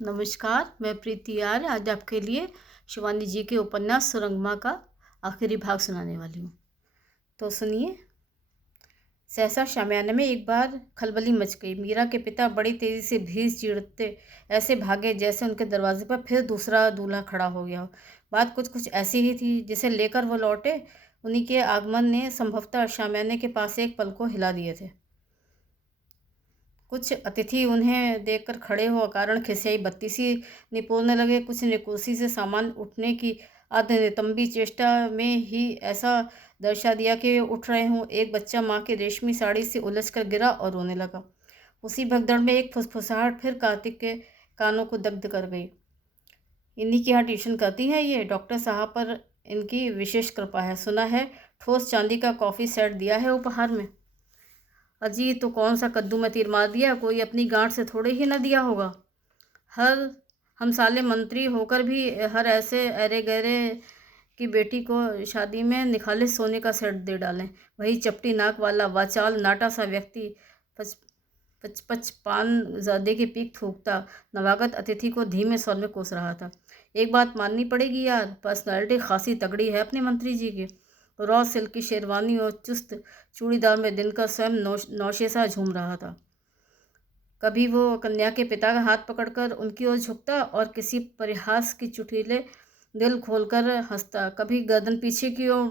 नमस्कार, मैं प्रीति आर्य आज आपके लिए शिवानी जी के उपन्यास सुरंगमा का आखिरी भाग सुनाने वाली हूँ। तो सुनिए। सहसा शामियाने में एक बार खलबली मच गई। मीरा के पिता बड़ी तेजी से भीड़ चीरते ऐसे भागे जैसे उनके दरवाजे पर फिर दूसरा दूल्हा खड़ा हो गया हो। बात कुछ कुछ ऐसी ही थी जिसे लेकर वो लौटे। उन्हीं के आगमन ने संभवतः शामियाने के पास एक पल को हिला दिए थे। कुछ अतिथि उन्हें देखकर खड़े हो कारण खिसियाई बत्ती सी निपोरने लगे। कुछ ने कुर्सी से सामान उठने की अधनितंबी चेष्टा में ही ऐसा दर्शा दिया कि वे उठ रहे हों। एक बच्चा माँ की रेशमी साड़ी से उलझकर गिरा और रोने लगा। उसी भगदड़ में एक फुसफुसाहट फिर कार्तिक के कानों को दग्ध कर गई। इन्हीं के यहाँ ट्यूशन करती हैं ये? डॉक्टर साहब पर इनकी विशेष कृपा है। सुना है ठोस चांदी का कॉफ़ी सेट दिया है उपहार में। अजी तो कौन सा कद्दू में तीर मार दिया, कोई अपनी गांठ से थोड़े ही न दिया होगा। हर हम साले मंत्री होकर भी हर ऐसे अरे गहरे की बेटी को शादी में निखालिस सोने का सेट दे डालें। वही चपटी नाक वाला वाचाल नाटा सा व्यक्ति पच पच पच पान ज़्यादा की पीक थूकता नवागत अतिथि को धीमे स्वर में कोस रहा था। एक बात माननी पड़ेगी यार, पर्सनालिटी खासी तगड़ी है अपने मंत्री जी की। रॉ सिल्क की शेरवानी और चुस्त चूड़ीदार में दिनकर स्वयं नौशेसा झूम रहा था। कभी वो कन्या के पिता का हाथ पकड़कर उनकी ओर झुकता और किसी परिहास की चुटीले दिल खोलकर हंसता। कभी गर्दन पीछे की ओर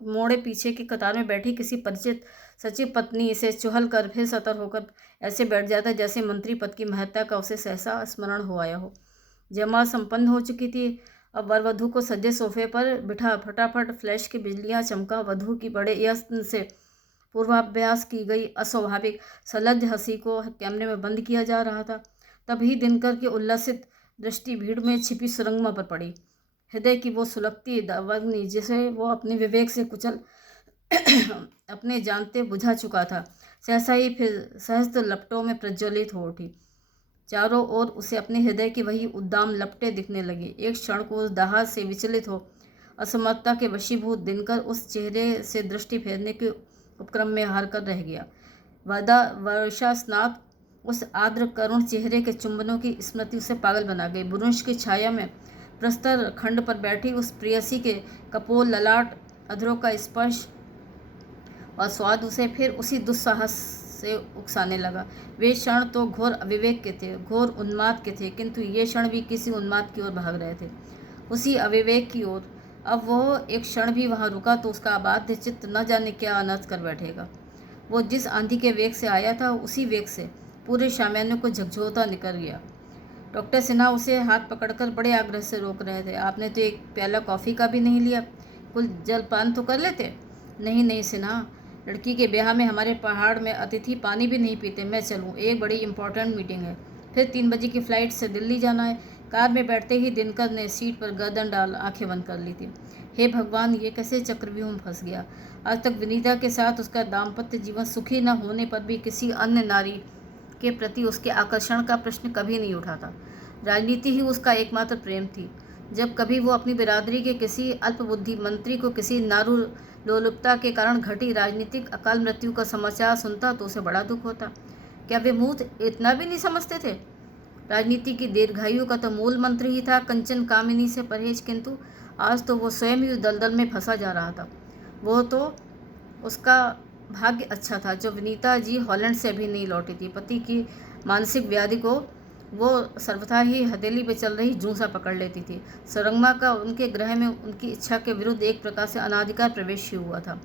मोड़े पीछे की कतार में बैठी किसी परिचित सचिव पत्नी से चुहल कर फिर सतर होकर ऐसे बैठ जाता जैसे मंत्री पद की महत्ता का उसे सहसा स्मरण हो आया हो। जयमाल संपन्न हो चुकी थी। अब वर वधू को सज्जे सोफे पर बिठा फटाफट फ्लैश की बिजलियां चमका वधू की बड़े यत्न से पूर्वाभ्यास की गई अस्वाभाविक सलज्ज हंसी को कैमरे में बंद किया जा रहा था। तभी दिनकर की उल्लसित दृष्टि भीड़ में छिपी सुरंगमा पर पड़ी। हृदय की वो सुलगती दावाग्नि जिसे वो अपने विवेक से कुचल अपने जानते बुझा चुका था, सहसा ही फिर सहस्त्र लपटों में प्रज्वलित हो उठी। चारों ओर उसे अपने हृदय की वही उद्दाम लपटें दिखने लगी। एक क्षण को उस दाहत से विचलित हो असमर्थता के वशीभूत दिनकर उस चेहरे से दृष्टि फेरने के उपक्रम में हार कर रह गया। वर्षा स्नात उस आर्द्र करुण चेहरे के चुंबनों की स्मृति उसे पागल बना गई। बुरुंश की छाया में प्रस्तर खंड पर बैठी उस प्रेयसी के कपोल ललाट अधरों का स्पर्श और स्वाद उसे फिर उसी दुस्साहस से उकसाने लगा। वे क्षण तो घोर अविवेक के थे, घोर उन्माद के थे, किंतु ये क्षण भी किसी उन्माद की ओर भाग रहे थे, उसी अविवेक की ओर। अब वो एक क्षण भी वहाँ रुका तो उसका अबाध्य चित्त न जाने क्या अनर्थ कर बैठेगा। वो जिस आंधी के वेग से आया था उसी वेग से पूरे शामियाने को झकझोरता निकल गया। डॉक्टर सिन्हा उसे हाथ पकड़कर बड़े आग्रह से रोक रहे थे। आपने तो एक प्याला कॉफ़ी का भी नहीं लिया, कुछ जलपान तो कर लेते। नहीं नहीं सिन्हा, लड़की के ब्याह में हमारे पहाड़ में अतिथि पानी भी नहीं पीते। मैं चलूँ, एक बड़ी इंपॉर्टेंट मीटिंग है, फिर 3 बजे की फ़्लाइट से दिल्ली जाना है। कार में बैठते ही दिनकर ने सीट पर गर्दन डाल आंखें बंद कर ली थी। हे भगवान, ये कैसे चक्रव्यूह में फंस गया। आज तक विनीता के साथ उसका दाम्पत्य जीवन सुखी न होने पर भी किसी अन्य नारी के प्रति उसके आकर्षण का प्रश्न कभी नहीं उठा था। राजनीति ही उसका एकमात्र प्रेम थी। जब कभी वो अपनी बिरादरी के किसी अल्पबुद्धि मंत्री को किसी नारू लोलुपता के कारण घटी राजनीतिक अकाल मृत्यु का समाचार सुनता तो उसे बड़ा दुख होता। क्या वे मूर्ख इतना भी नहीं समझते थे? राजनीति की दीर्घायु का तो मूल मंत्र ही था कंचन कामिनी से परहेज, किंतु आज तो वो स्वयं ही दलदल में फंसा जा रहा था। वो तो उसका भाग्य अच्छा था जो विनीता जी हॉलैंड से अभी नहीं लौटी थी। पति की मानसिक व्याधि को वो सर्वथा ही हथेली पे चल रही जूं सा पकड़ लेती थी। सुरंगमा का उनके गृह में उनकी इच्छा के विरुद्ध एक प्रकार से अनाधिकार प्रवेश ही हुआ था।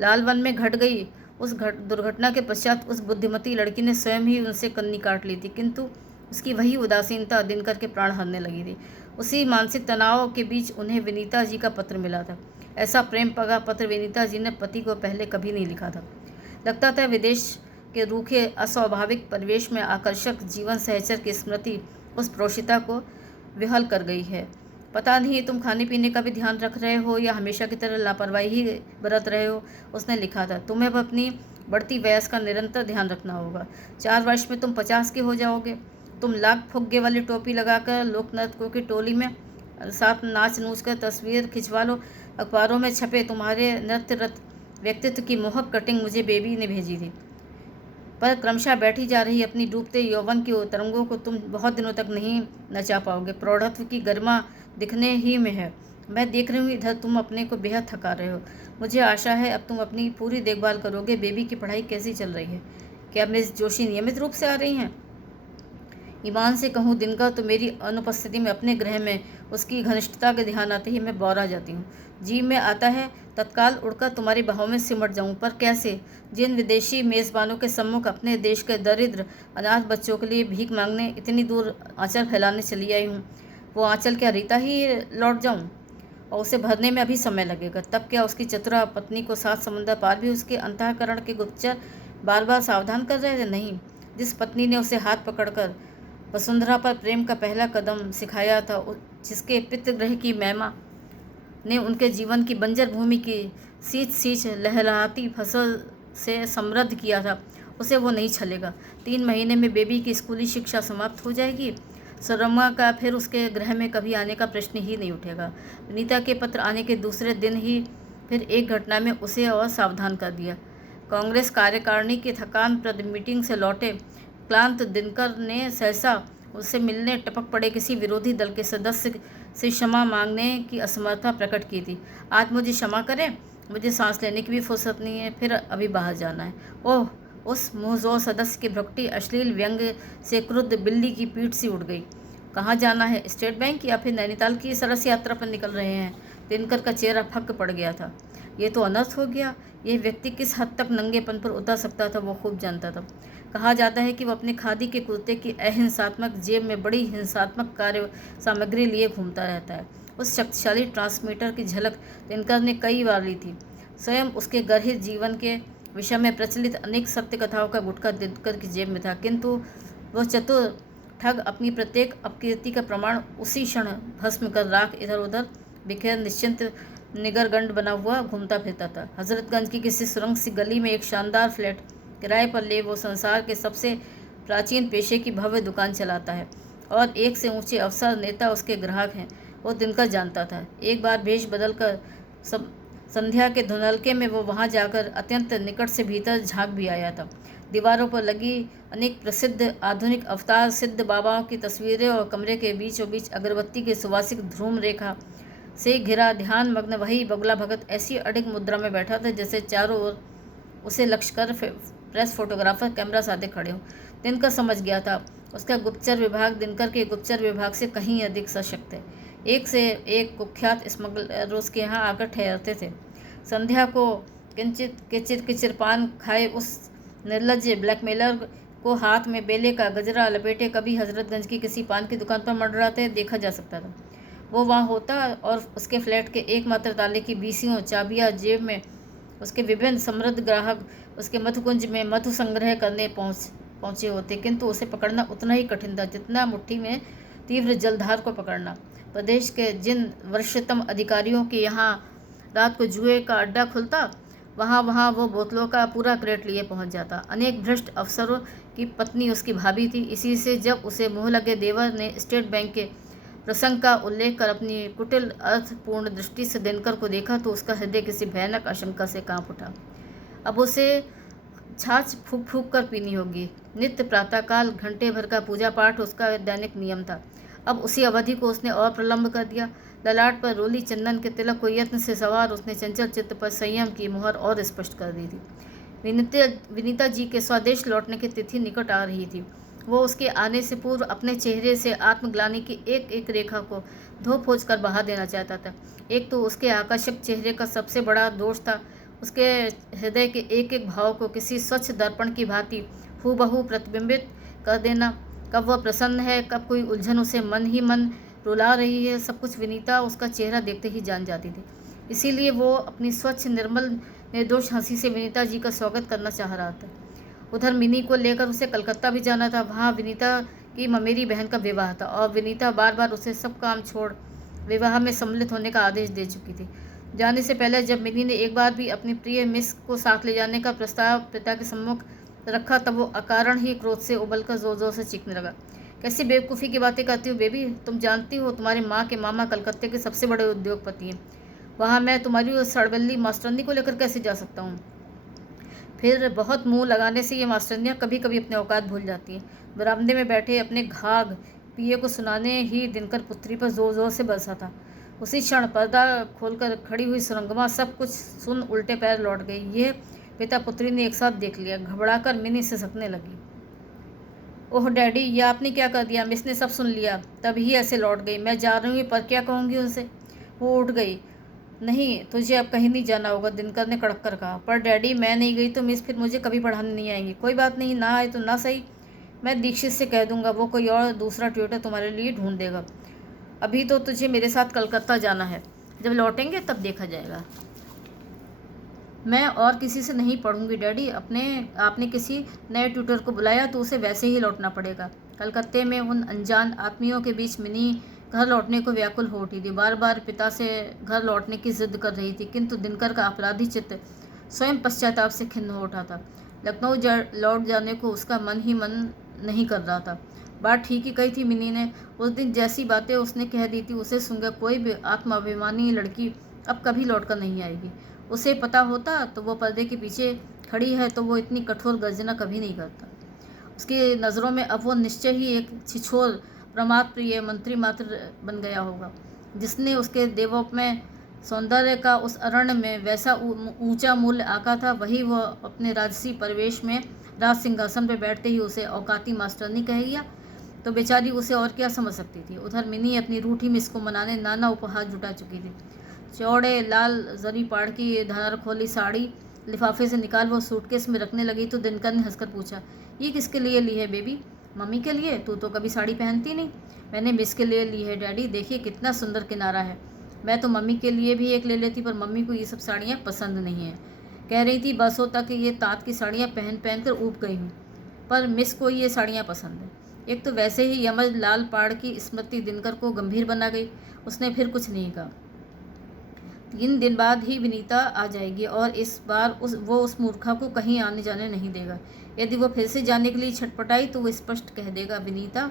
लाल वन में घट गई उस दुर्घटना के पश्चात उस बुद्धिमती लड़की ने स्वयं ही उनसे कन्नी काट ली थी, किंतु उसकी वही उदासीनता दिनकर के प्राण हरने लगी थी। उसी मानसिक तनाव के बीच उन्हें विनीता जी का पत्र मिला था। ऐसा प्रेम पगा पत्र विनीता जी ने पति को पहले कभी नहीं लिखा था। लगता था विदेश के रूखे अस्वाभाविक परिवेश में आकर्षक जीवन सहचर की स्मृति उस प्रोषिता को विहल कर गई है। पता नहीं तुम खाने पीने का भी ध्यान रख रहे हो या हमेशा की तरह लापरवाही ही बरत रहे हो। उसने लिखा था, तुम्हें अब अपनी बढ़ती वयस का निरंतर ध्यान रखना होगा। 4 वर्ष में तुम 50 के हो जाओगे। तुम लाख फुग्गे वाली टोपी लगाकर लोक नर्तकों की टोली में साथ नाच नूच कर तस्वीर खिंचवा लो। अखबारों में छपे तुम्हारे नृत्यरत व्यक्तित्व की मोहक कटिंग मुझे बेबी ने भेजी थी। पर क्रमशः बैठी जा रही अपनी डूबते यौवन की तरंगों को तुम बहुत दिनों तक नहीं नचा पाओगे। प्रौढ़त्व की गरिमा दिखने ही में है। मैं देख रही हूँ इधर तुम अपने को बेहद थका रहे हो। मुझे आशा है अब तुम अपनी पूरी देखभाल करोगे। बेबी की पढ़ाई कैसी चल रही है? क्या मिस जोशी नियमित रूप से आ रही हैं? ईमान से कहूँ दिनकर तो मेरी अनुपस्थिति में अपने गृह में उसकी घनिष्ठता के ध्यान आते ही मैं बौरा जाती हूँ। जी में आता है तत्काल उड़कर तुम्हारी बाहों में सिमट जाऊँ, पर कैसे? जिन विदेशी मेज़बानों के सम्मुख अपने देश के दरिद्र अनाथ बच्चों के लिए भीख मांगने इतनी दूर आंचल फैलाने चली आई हूँ, वो आंचल क्या रीता ही लौट जाऊँ? और उसे भरने में अभी समय लगेगा। तब क्या उसकी चतुरा पत्नी को 7 समुंदर पार भी उसके अंतःकरण के गुप्तचर बार बार सावधान कर रहे थे? नहीं। जिस पत्नी ने उसे हाथ पकड़कर वसुंधरा पर प्रेम का पहला कदम सिखाया था, जिसके पितृगृह की महिमा ने उनके जीवन की बंजर भूमि की सींच सींच लहलहाती फसल से समृद्ध किया था, उसे वो नहीं छलेगा। 3 महीने में बेबी की स्कूली शिक्षा समाप्त हो जाएगी। सरमा का फिर उसके गृह में कभी आने का प्रश्न ही नहीं उठेगा। विनीता के पत्र आने के दूसरे दिन ही फिर एक घटना में उसे और सावधान कर दिया। कांग्रेस कार्यकारिणी की थकानप्रद मीटिंग से लौटे क्लांत दिनकर ने सहसा उससे मिलने टपक पड़े किसी विरोधी दल के सदस्य से क्षमा मांगने की असमर्थता प्रकट की थी। आज मुझे क्षमा करें, मुझे सांस लेने की भी फुर्सत नहीं है, फिर अभी बाहर जाना है। ओह! उस मुँहज़ोर सदस्य की भ्रुकुटी अश्लील व्यंग्य से क्रुद्ध बिल्ली की पीठ सी उड़ गई। कहाँ जाना है? स्टेट बैंक या फिर नैनीताल की सरस यात्रा पर निकल रहे हैं? दिनकर का चेहरा फक पड़ गया था। ये तो अनर्थ हो गया। यह व्यक्ति किस हद तक नंगेपन पर उतर सकता था वो खूब जानता था। कहा जाता है कि वो अपने खादी के कुर्ते की अहिंसात्मक जेब में बड़ी हिंसात्मक कार्य सामग्री लिए घूमता रहता है। उस शक्तिशाली ट्रांसमीटर की झलक दिनकर ने कई बार ली थी। स्वयं उसके गर्हित जीवन के विषय में प्रचलित अनेक सत्य कथाओं का गुटका दिनकर की जेब में था, किंतु वह चतुर ठग अपनी प्रत्येक अपकीर्ति का प्रमाण उसी क्षण भस्म कर राख इधर उधर बिखेर निश्चिंत निगरगंड बना हुआ घूमता फिरता था। हजरतगंज की किसी सुरंग सी गली में एक शानदार फ्लैट किराए पर ले वो संसार के सबसे प्राचीन पेशे की भव्य दुकान चलाता है और एक से ऊंचे अफसर नेता उसके ग्राहक हैं। वो दिनकर जानता था। एक बार भेष बदल कर संध्या के धुंधलके में वो वहाँ जाकर अत्यंत निकट से भीतर झांक भी आया था। दीवारों पर लगी अनेक प्रसिद्ध आधुनिक अवतार सिद्ध बाबाओं की तस्वीरें और कमरे के बीचों बीच अगरबत्ती के सुवासिक ध्रूम रेखा से घिरा ध्यान मग्न वही बगुला भगत ऐसी अडिग मुद्रा में बैठा था जैसे चारों ओर उसे लक्ष्य कर प्रेस फोटोग्राफर कैमरा साधे खड़े हों। दिनकर समझ गया था उसका गुप्तचर विभाग दिनकर के गुप्तचर विभाग से कहीं अधिक सशक्त है। एक से एक कुख्यात स्मगलर उसके यहाँ आकर ठहरते थे। संध्या को किंचित किचिर किचिर पान खाए उस निर्लज्ज ब्लैकमेलर को हाथ में बेले का गजरा लपेटे कभी हजरतगंज की किसी पान की दुकान पर मंडराते देखा जा सकता था। वो वहाँ होता और उसके फ्लैट के एकमात्र ताले की बीसियों चाबियाँ जेब में उसके विभिन्न समृद्ध ग्राहक उसके मधुकुंज में मधु संग्रह करने पहुँचे होते, किंतु उसे पकड़ना उतना ही कठिन था जितना मुट्ठी में तीव्र जलधार को पकड़ना। प्रदेश के जिन वरिष्ठतम अधिकारियों के यहाँ रात को जुए का अड्डा खुलता, वहाँ वो बोतलों का पूरा क्रेट लिए पहुँच जाता। अनेक भ्रष्ट अफसरों की पत्नी उसकी भाभी थी। इसी से जब उसे मुँह लगे देवर ने स्टेट बैंक के प्रसंग का उल्लेख कर अपनी कुटिल अर्थपूर्ण दृष्टि से दिनकर को देखा तो उसका हृदय किसी भयानक आशंका से कांप उठा। अब उसे छाछ फूक फूक कर पीनी होगी। नित्य प्रातःकाल घंटे भर का पूजा पाठ उसका दैनिक नियम था। अब उसी अवधि को उसने और प्रलंब कर दिया। ललाट पर रोली चंदन के तिलक को यत्न से सवार उसने चंचल चित्त पर संयम की मुहर और स्पष्ट कर दी थी। विनीता जी के स्वदेश लौटने की तिथि निकट आ रही थी। वो उसके आने से पूर्व अपने चेहरे से आत्मग्लानि की एक एक रेखा को धो पोंछ कर बहा देना चाहता था। एक तो उसके आकर्षक चेहरे का सबसे बड़ा दोष था उसके हृदय के एक एक भाव को किसी स्वच्छ दर्पण की भांति हूबहू प्रतिबिंबित कर देना। कब वह प्रसन्न है, कब कोई उलझन उसे मन ही मन रुला रही है, सब कुछ विनीता उसका चेहरा देखते ही जान जाती थी। इसीलिए वो अपनी स्वच्छ निर्मल निर्दोष हंसी से विनीता जी का स्वागत करना चाह रहा था। उधर मिनी को लेकर उसे कलकत्ता भी जाना था। वहाँ विनीता की ममेरी बहन का विवाह था और विनीता बार बार उसे सब काम छोड़ विवाह में सम्मिलित होने का आदेश दे चुकी थी। जाने से पहले जब मिनी ने एक बार भी अपनी प्रिय मिस को साथ ले जाने का प्रस्ताव पिता के सम्मुख रखा तब वो अकारण ही क्रोध से उबलकर जोर जोर से चीखने लगा। कैसी बेवकूफ़ी की बातें करती हो बेबी, तुम जानती हो तुम्हारी माँ के मामा कलकत्ते के सबसे बड़े उद्योगपति हैं। वहाँ मैं तुम्हारी उस सड़बल्ली मास्टरनी को लेकर कैसे जा सकता हूँ? फिर बहुत मुंह लगाने से ये मास्टरनियाँ कभी कभी अपने औकात भूल जाती हैं। बरामदे में बैठे अपने घाघ पिए को सुनाने ही दिनकर पुत्री पर जोर जोर से बरसा था। उसी क्षण पर्दा खोलकर खड़ी हुई सुरंगमा सब कुछ सुन उल्टे पैर लौट गई। यह पिता पुत्री ने एक साथ देख लिया। घबराकर मिनी सिसकने लगी। ओह डैडी, ये आपने क्या कर दिया? मिस ने सब सुन लिया, तभी ऐसे लौट गई। मैं जा रही हूँ, पर क्या कहूँगी उनसे? वो उठ गई। नहीं, तुझे अब कहीं नहीं जाना होगा, दिनकर ने कड़क कर कहा। पर डैडी, मैं नहीं गई तो मिस फिर मुझे कभी पढ़ाने नहीं आएंगी। कोई बात नहीं, ना आए तो ना सही, मैं दीक्षित से कह दूंगा, वो कोई और दूसरा ट्यूटर तुम्हारे लिए ढूंढ देगा। अभी तो तुझे मेरे साथ कलकत्ता जाना है, जब लौटेंगे तब देखा जाएगा। मैं और किसी से नहीं पढ़ूंगी डैडी। आपने किसी नए ट्यूटर को बुलाया तो उसे वैसे ही लौटना पड़ेगा। कलकत्ते में उन अनजान आदमियों के बीच मिनी घर लौटने को व्याकुल हो उठी थी। बार बार पिता से घर लौटने की जिद कर रही थी, किंतु दिनकर का अपराधी चित्त स्वयं पश्चाताप से खिन्न हो उठा था। लखनऊ लौट जाने को उसका मन ही मन नहीं कर रहा था। बात ठीक ही कही थी मिनी ने। उस दिन जैसी बातें उसने कह दी थी, उसे सुनकर कोई भी आत्माभिमानी लड़की अब कभी लौटकर नहीं आएगी। उसे पता होता तो वो पर्दे के पीछे खड़ी है तो वो इतनी कठोर गर्जना कभी नहीं करता। उसकी नज़रों में अब वो निश्चय ही एक छिछोर प्रमाद प्रिय मंत्री मात्र बन गया होगा। जिसने उसके देवोप में सौंदर्य का उस अरण्य में वैसा ऊंचा मूल्य आका था, वही वह अपने राजसी परिवेश में राज सिंहासन पर बैठते ही उसे औकाती मास्टरनी कह गया, तो बेचारी उसे और क्या समझ सकती थी। उधर मिनी अपनी रूठी मिस को मनाने नाना उपहार जुटा चुकी थी। चौड़े लाल जरी पाड़ की धनर खोली साड़ी लिफाफे से निकाल वो सूटकेस में रखने लगी तो दिनकर ने हंसकर पूछा, ये किसके लिए ली है बेबी? मम्मी के लिए। तू तो कभी साड़ी पहनती नहीं। मैंने मिस के लिए ली है डैडी, देखिए कितना सुंदर किनारा है। मैं तो मम्मी के लिए भी एक ले लेती, पर मम्मी को ये सब साड़ियाँ पसंद नहीं है। कह रही थी बसों तक ये तात की साड़ियाँ पहन पहन कर ऊब गई हूँ, पर मिस को ये साड़ियाँ पसंद है। एक तो वैसे ही यमज लाल पाड़ की स्मृति दिनकर को गंभीर बना गई। उसने फिर कुछ नहीं कहा। 3 दिन बाद ही विनीता आ जाएगी और इस बार वो उस मूर्खा को कहीं आने जाने नहीं देगा। यदि वो फिर से जाने के लिए छटपटाई तो वो स्पष्ट कह देगा, विनीता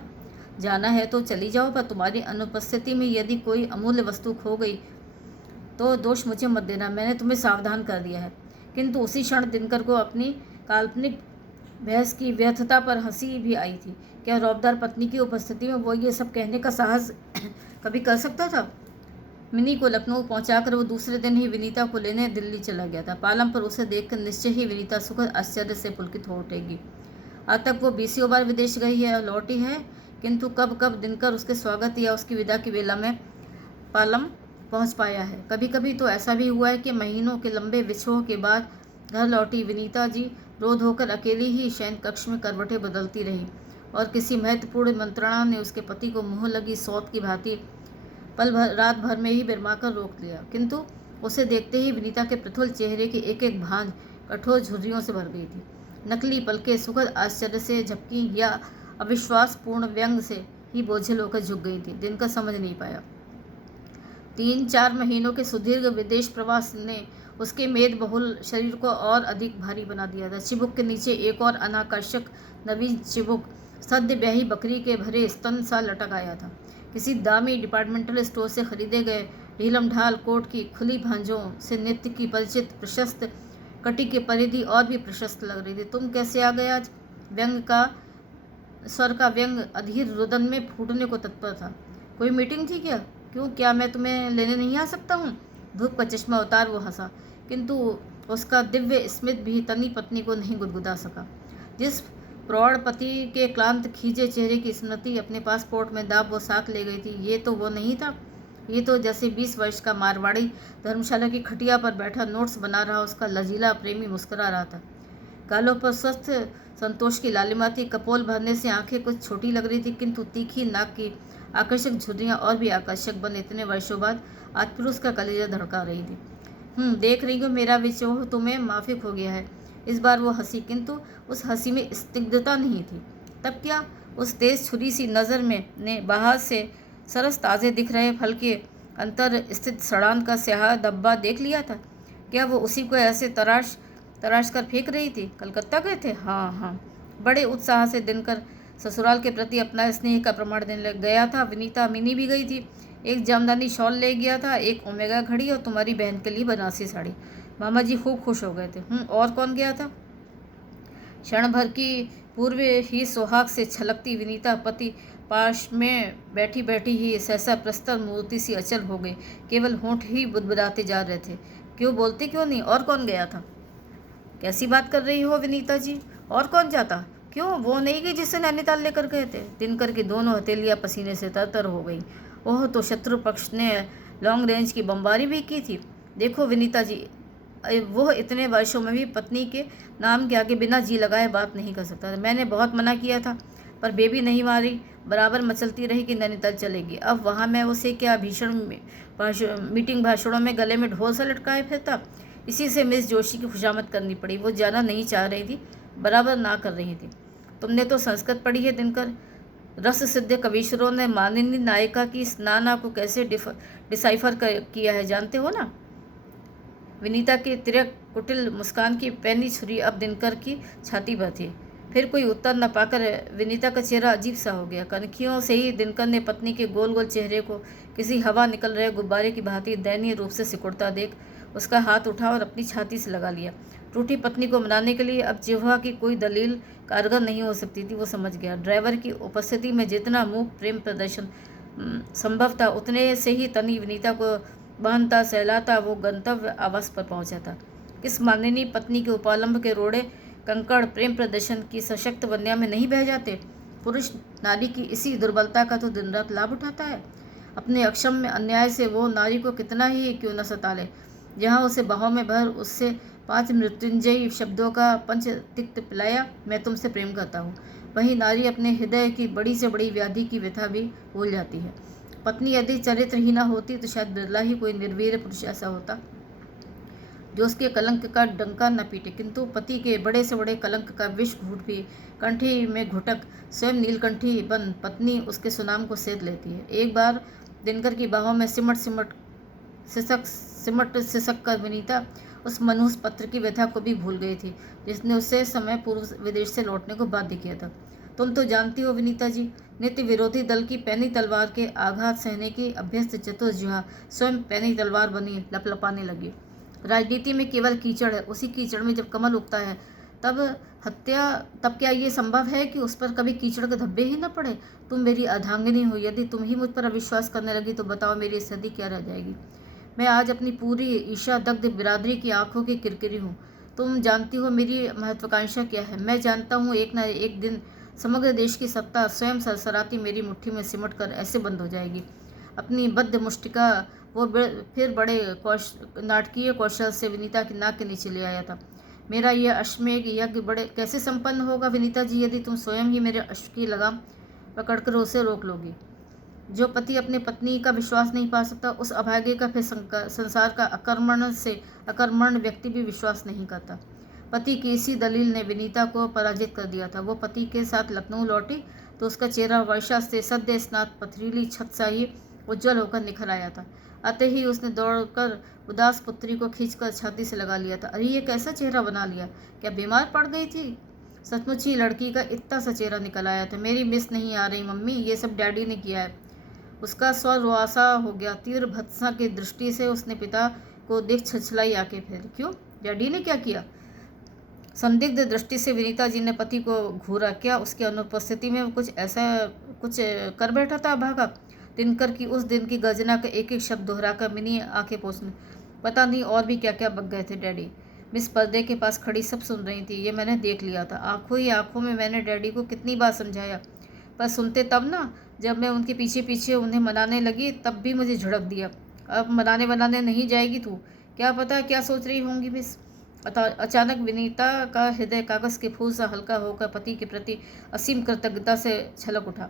जाना है तो चली जाओ, पर तुम्हारी अनुपस्थिति में यदि कोई अमूल्य वस्तु खो गई तो दोष मुझे मत देना, मैंने तुम्हें सावधान कर दिया है। किंतु उसी क्षण दिनकर को अपनी काल्पनिक बहस की व्यर्थता पर हंसी भी आई थी। क्या रौबदार पत्नी की उपस्थिति में वो ये सब कहने का साहस कभी कर सकता था? मिनी को लखनऊ पहुंचाकर वो दूसरे दिन ही विनीता को लेने दिल्ली चला गया था। पालम पर उसे देखकर निश्चय ही विनीता सुखद आश्चर्य से पुलकित हो उठेगी। आज तक वो 20 बार विदेश गई है और लौटी है, किंतु कब कब दिनकर उसके स्वागत या उसकी विदा की वेला में पालम पहुंच पाया है। कभी कभी तो ऐसा भी हुआ है कि महीनों के लंबे विछोह के बाद घर लौटी विनीता जी रो धोकर अकेली ही शयन कक्ष में करवटें बदलती रही और किसी महत्वपूर्ण मंत्रणा ने उसके पति को मुँह लगी सौत की भांति रात भर में ही बिरमाकर रोक लिया। किंतु उसे देखते ही विनीता के प्रफुल्ल चेहरे की एक एक भांज कठोर झुर्रियों से भर गई थी। नकली पलकें सुखद आश्चर्य से झपकी या अविश्वासपूर्ण व्यंग से ही बोझिल होकर झुक गई थी। दिनकर समझ नहीं पाया। 3-4 महीनों के सुदीर्घ विदेश प्रवास ने उसके मेद बहुल शरीर को और अधिक भारी बना दिया था। चिबुक के नीचे एक और अनाकर्षक नवीन चिबुक सद्य ब्याही बकरी के भरे स्तन सा लटक आया था। किसी दामी डिपार्टमेंटल स्टोर से खरीदे गए ढीलम ढाल कोट की खुली भांजों से नित्य की परिचित प्रशस्त कटी की परिधि और भी प्रशस्त लग रही थी। तुम कैसे आ गए आज? व्यंग का स्वर का व्यंग अधीर रुदन में फूटने को तत्पर था। कोई मीटिंग थी क्या? क्यों, क्या मैं तुम्हें लेने नहीं आ सकता हूँ? धूप का चश्मा उतार वो हंसा, किंतु उसका दिव्य स्मित भी तनी पत्नी को नहीं गुदगुदा सका। जिस प्रौढ़ पति के क्लांत खींचे चेहरे की स्मृति अपने पासपोर्ट में दाब वो साथ ले गई थी, ये तो वो नहीं था। ये तो जैसे 20 वर्ष का मारवाड़ी धर्मशाला की खटिया पर बैठा नोट्स बना रहा उसका लजीला प्रेमी मुस्कुरा रहा था। गालों पर स्वस्थ संतोष की लालिमा थी। कपोल भरने से आंखें कुछ छोटी लग रही थी, किंतु तीखी नाक की आकर्षक झुर्रियाँ और भी आकर्षक बन इतने वर्षों बाद आज पुरुष का कलेजा धड़का रही थी। देख रही हूँ मेरा विचोह तुम्हें माफिक हो गया है। इस बार वो हंसी, किंतु उस हंसी में स्निग्धता नहीं थी। तब क्या उस तेज छुरी सी नज़र में ने बाहर से सरस ताज़े दिख रहे फल के अंतर स्थित सड़ान का स्याह डब्बा देख लिया था? क्या वो उसी को ऐसे तराश कर फेंक रही थी? कलकत्ता गए थे? हाँ। बड़े उत्साह से दिनकर ससुराल के प्रति अपना स्नेह का प्रमाण देने लग गया था। विनीता मिनी भी गई थी। एक जामदानी शॉल ले गया था, एक ओमेगा घड़ी और तुम्हारी बहन के लिए बनारसी साड़ी। मामा जी खूब खुश हो गए थे। और कौन गया था? क्षण भर की पूर्व ही सुहाग से छलकती विनीता पति पाश में बैठी बैठी ही सहसा प्रस्तर मूर्ति सी अचल हो गई। केवल होंठ ही बुदबुदाते जा रहे थे। क्यों बोलते क्यों नहीं? और कौन गया था? कैसी बात कर रही हो विनीता जी? और कौन जाता? क्यों, वो नहीं गई जिसे नैनीताल लेकर गए थे? दिनकर की दोनों हथेलियां पसीने से तरतर हो गई। ओह, तो शत्रु पक्ष ने लॉन्ग रेंज की बमबारी भी की थी। देखो विनीता जी, वो इतने वर्षों में भी पत्नी के नाम के आगे बिना जी लगाए बात नहीं कर सकता था। मैंने बहुत मना किया था, पर बेबी नहीं मारी, बराबर मचलती रही कि नैनीताल चलेगी। अब वहाँ मैं उसे क्या भीषण मीटिंग भाषणों में गले में ढोल सा लटकाए फिरता। इसी से मिस जोशी की खुशामद करनी पड़ी। वो जाना नहीं चाह रही थी, बराबर ना कर रही थी। तुमने तो संस्कृत पढ़ी है दिनकर। रस सिद्ध कवीश्वरों ने मानिनी नायिका की स्नाना को कैसे डिसाइफर किया है जानते हो ना? विनीता की तिरक कुटिल मुस्कान की पैनी छुरी अब दिनकर की छाती पर थी। फिर कोई उत्तर न पाकर विनीता का चेहरा अजीब सा हो गया। कनखियों से ही दिनकर ने पत्नी के गोल गोल चेहरे को किसी हवा निकल रहे गुब्बारे की भांति दयनीय रूप से सिकुड़ता देख उसका हाथ उठा और अपनी छाती से लगा लिया। टूटी पत्नी को मनाने के लिए अब जिह्वा की कोई दलील कारगर नहीं हो सकती थी, वो समझ गया। ड्राइवर की उपस्थिति में जितना मूक प्रेम प्रदर्शन संभव था, उतने से ही तनी विनीता को बांधता सहलाता वो गंतव्य आवास पर पहुंचा था। किस माननीय पत्नी के उपालंब के रोड़े कंकड़ प्रेम प्रदर्शन की सशक्त वन्या में नहीं बह जाते? पुरुष नारी की इसी दुर्बलता का तो दिन रात लाभ उठाता है। अपने अक्षम्य अन्याय से वो नारी को कितना ही क्यों न सता ले। जहाँ उसे बाहों में भर उससे 5 मृत्युंजयी शब्दों का पंच तिक्त पिलाया, मैं तुमसे प्रेम करता हूँ, वही नारी अपने हृदय की बड़ी से बड़ी व्याधि की व्यथा भी भूल जाती है। पत्नी यदि चरित्रहीन होती तो शायद बिरला ही कोई निर्वीर पुरुष ऐसा होता जो उसके कलंक का डंका न पीटे, किंतु पति के बड़े से बड़े कलंक का विष घूट भी कंठी में घुटक स्वयं नीलकंठी बन पत्नी उसके सुनाम को सेध लेती है। एक बार दिनकर की बाहों में सिमट सिसक कर विनीता उस मनहूस पत्र की व्यथा को भी भूल गई थी जिसने उसे समय पूर्व विदेश से लौटने को बाध्य किया था। तुम तो जानती हो विनीता जी, नित्य विरोधी दल की पैनी तलवार के आघात सहने की अभ्यस्त चतुर्जुहा स्वयं पैनी तलवार बनी लपलपाने लगी। राजनीति में केवल कीचड़ है, उसी कीचड़ में जब कमल उगता है तब क्या ये संभव है कि उस पर कभी कीचड़ के धब्बे ही न पड़े? तुम मेरी अर्धांगिनी हो, यदि तुम ही मुझ पर अविश्वास करने लगी तो बताओ मेरी स्थिति क्या रह जाएगी। मैं आज अपनी पूरी ईशा दग्ध बिरादरी की आंखों की किरकिरी हूँ। तुम जानती हो मेरी महत्वाकांक्षा क्या है। मैं जानता हूँ एक न एक दिन समग्र देश की सत्ता स्वयं सरसराती मेरी मुट्ठी में सिमट कर ऐसे बंद हो जाएगी। अपनी बद्ध मुष्टिका वो फिर बड़े नाटकीय कौशल से विनीता की नाक के नीचे ले आया था। मेरा यह अश्वमेघ यज्ञ बड़े कैसे संपन्न होगा विनीता जी, यदि तुम स्वयं ही मेरे अश्व की लगाम पकड़कर उसे रोक लोगी। जो पति अपने पत्नी का विश्वास नहीं पा सकता, उस अभागे का फिर संसार का अकर्मण व्यक्ति भी विश्वास नहीं करता। पति की इसी दलील ने विनीता को पराजित कर दिया था। वो पति के साथ लखनऊ लौटी तो उसका चेहरा वर्षा से सद्य स्नात पथरीली छत सा ही उज्ज्वल होकर निखर आया था। आते ही उसने दौड़कर उदास पुत्री को खींचकर छाती से लगा लिया था। अरे ये कैसा चेहरा बना लिया, क्या बीमार पड़ गई थी? सचमुच ही लड़की का इतना सा चेहरा निकल आया था। मेरी मिस नहीं आ रही मम्मी, ये सब डैडी ने किया है। उसका स्वर रुआसा हो गया। तीव्र भत्सा की दृष्टि से उसने पिता को देख छछलाई आके फिर, क्यों, डैडी ने क्या किया? संदिग्ध दृष्टि से विनीता जी ने पति को घूरा। क्या उसकी अनुपस्थिति में कुछ कर बैठा था भागा? दिनकर की उस दिन की गर्जना का एक एक शब्द दोहराकर मिनी आंखें पोंछने, पता नहीं और भी क्या क्या बक गए थे डैडी। मिस पर्दे के पास खड़ी सब सुन रही थी। ये मैंने देख लिया था। आंखों ही आंखों में मैंने डैडी को कितनी बार समझाया, पर सुनते तब ना, जब मैं उनके पीछे पीछे उन्हें मनाने लगी तब भी मुझे झड़क दिया। अब मनाने नहीं जाएगी तू? क्या पता क्या सोच रही होंगी मिस। अचानक विनीता का हृदय कागज के फूल सा हल्का होकर पति के प्रति असीम कृतज्ञता से छलक उठा।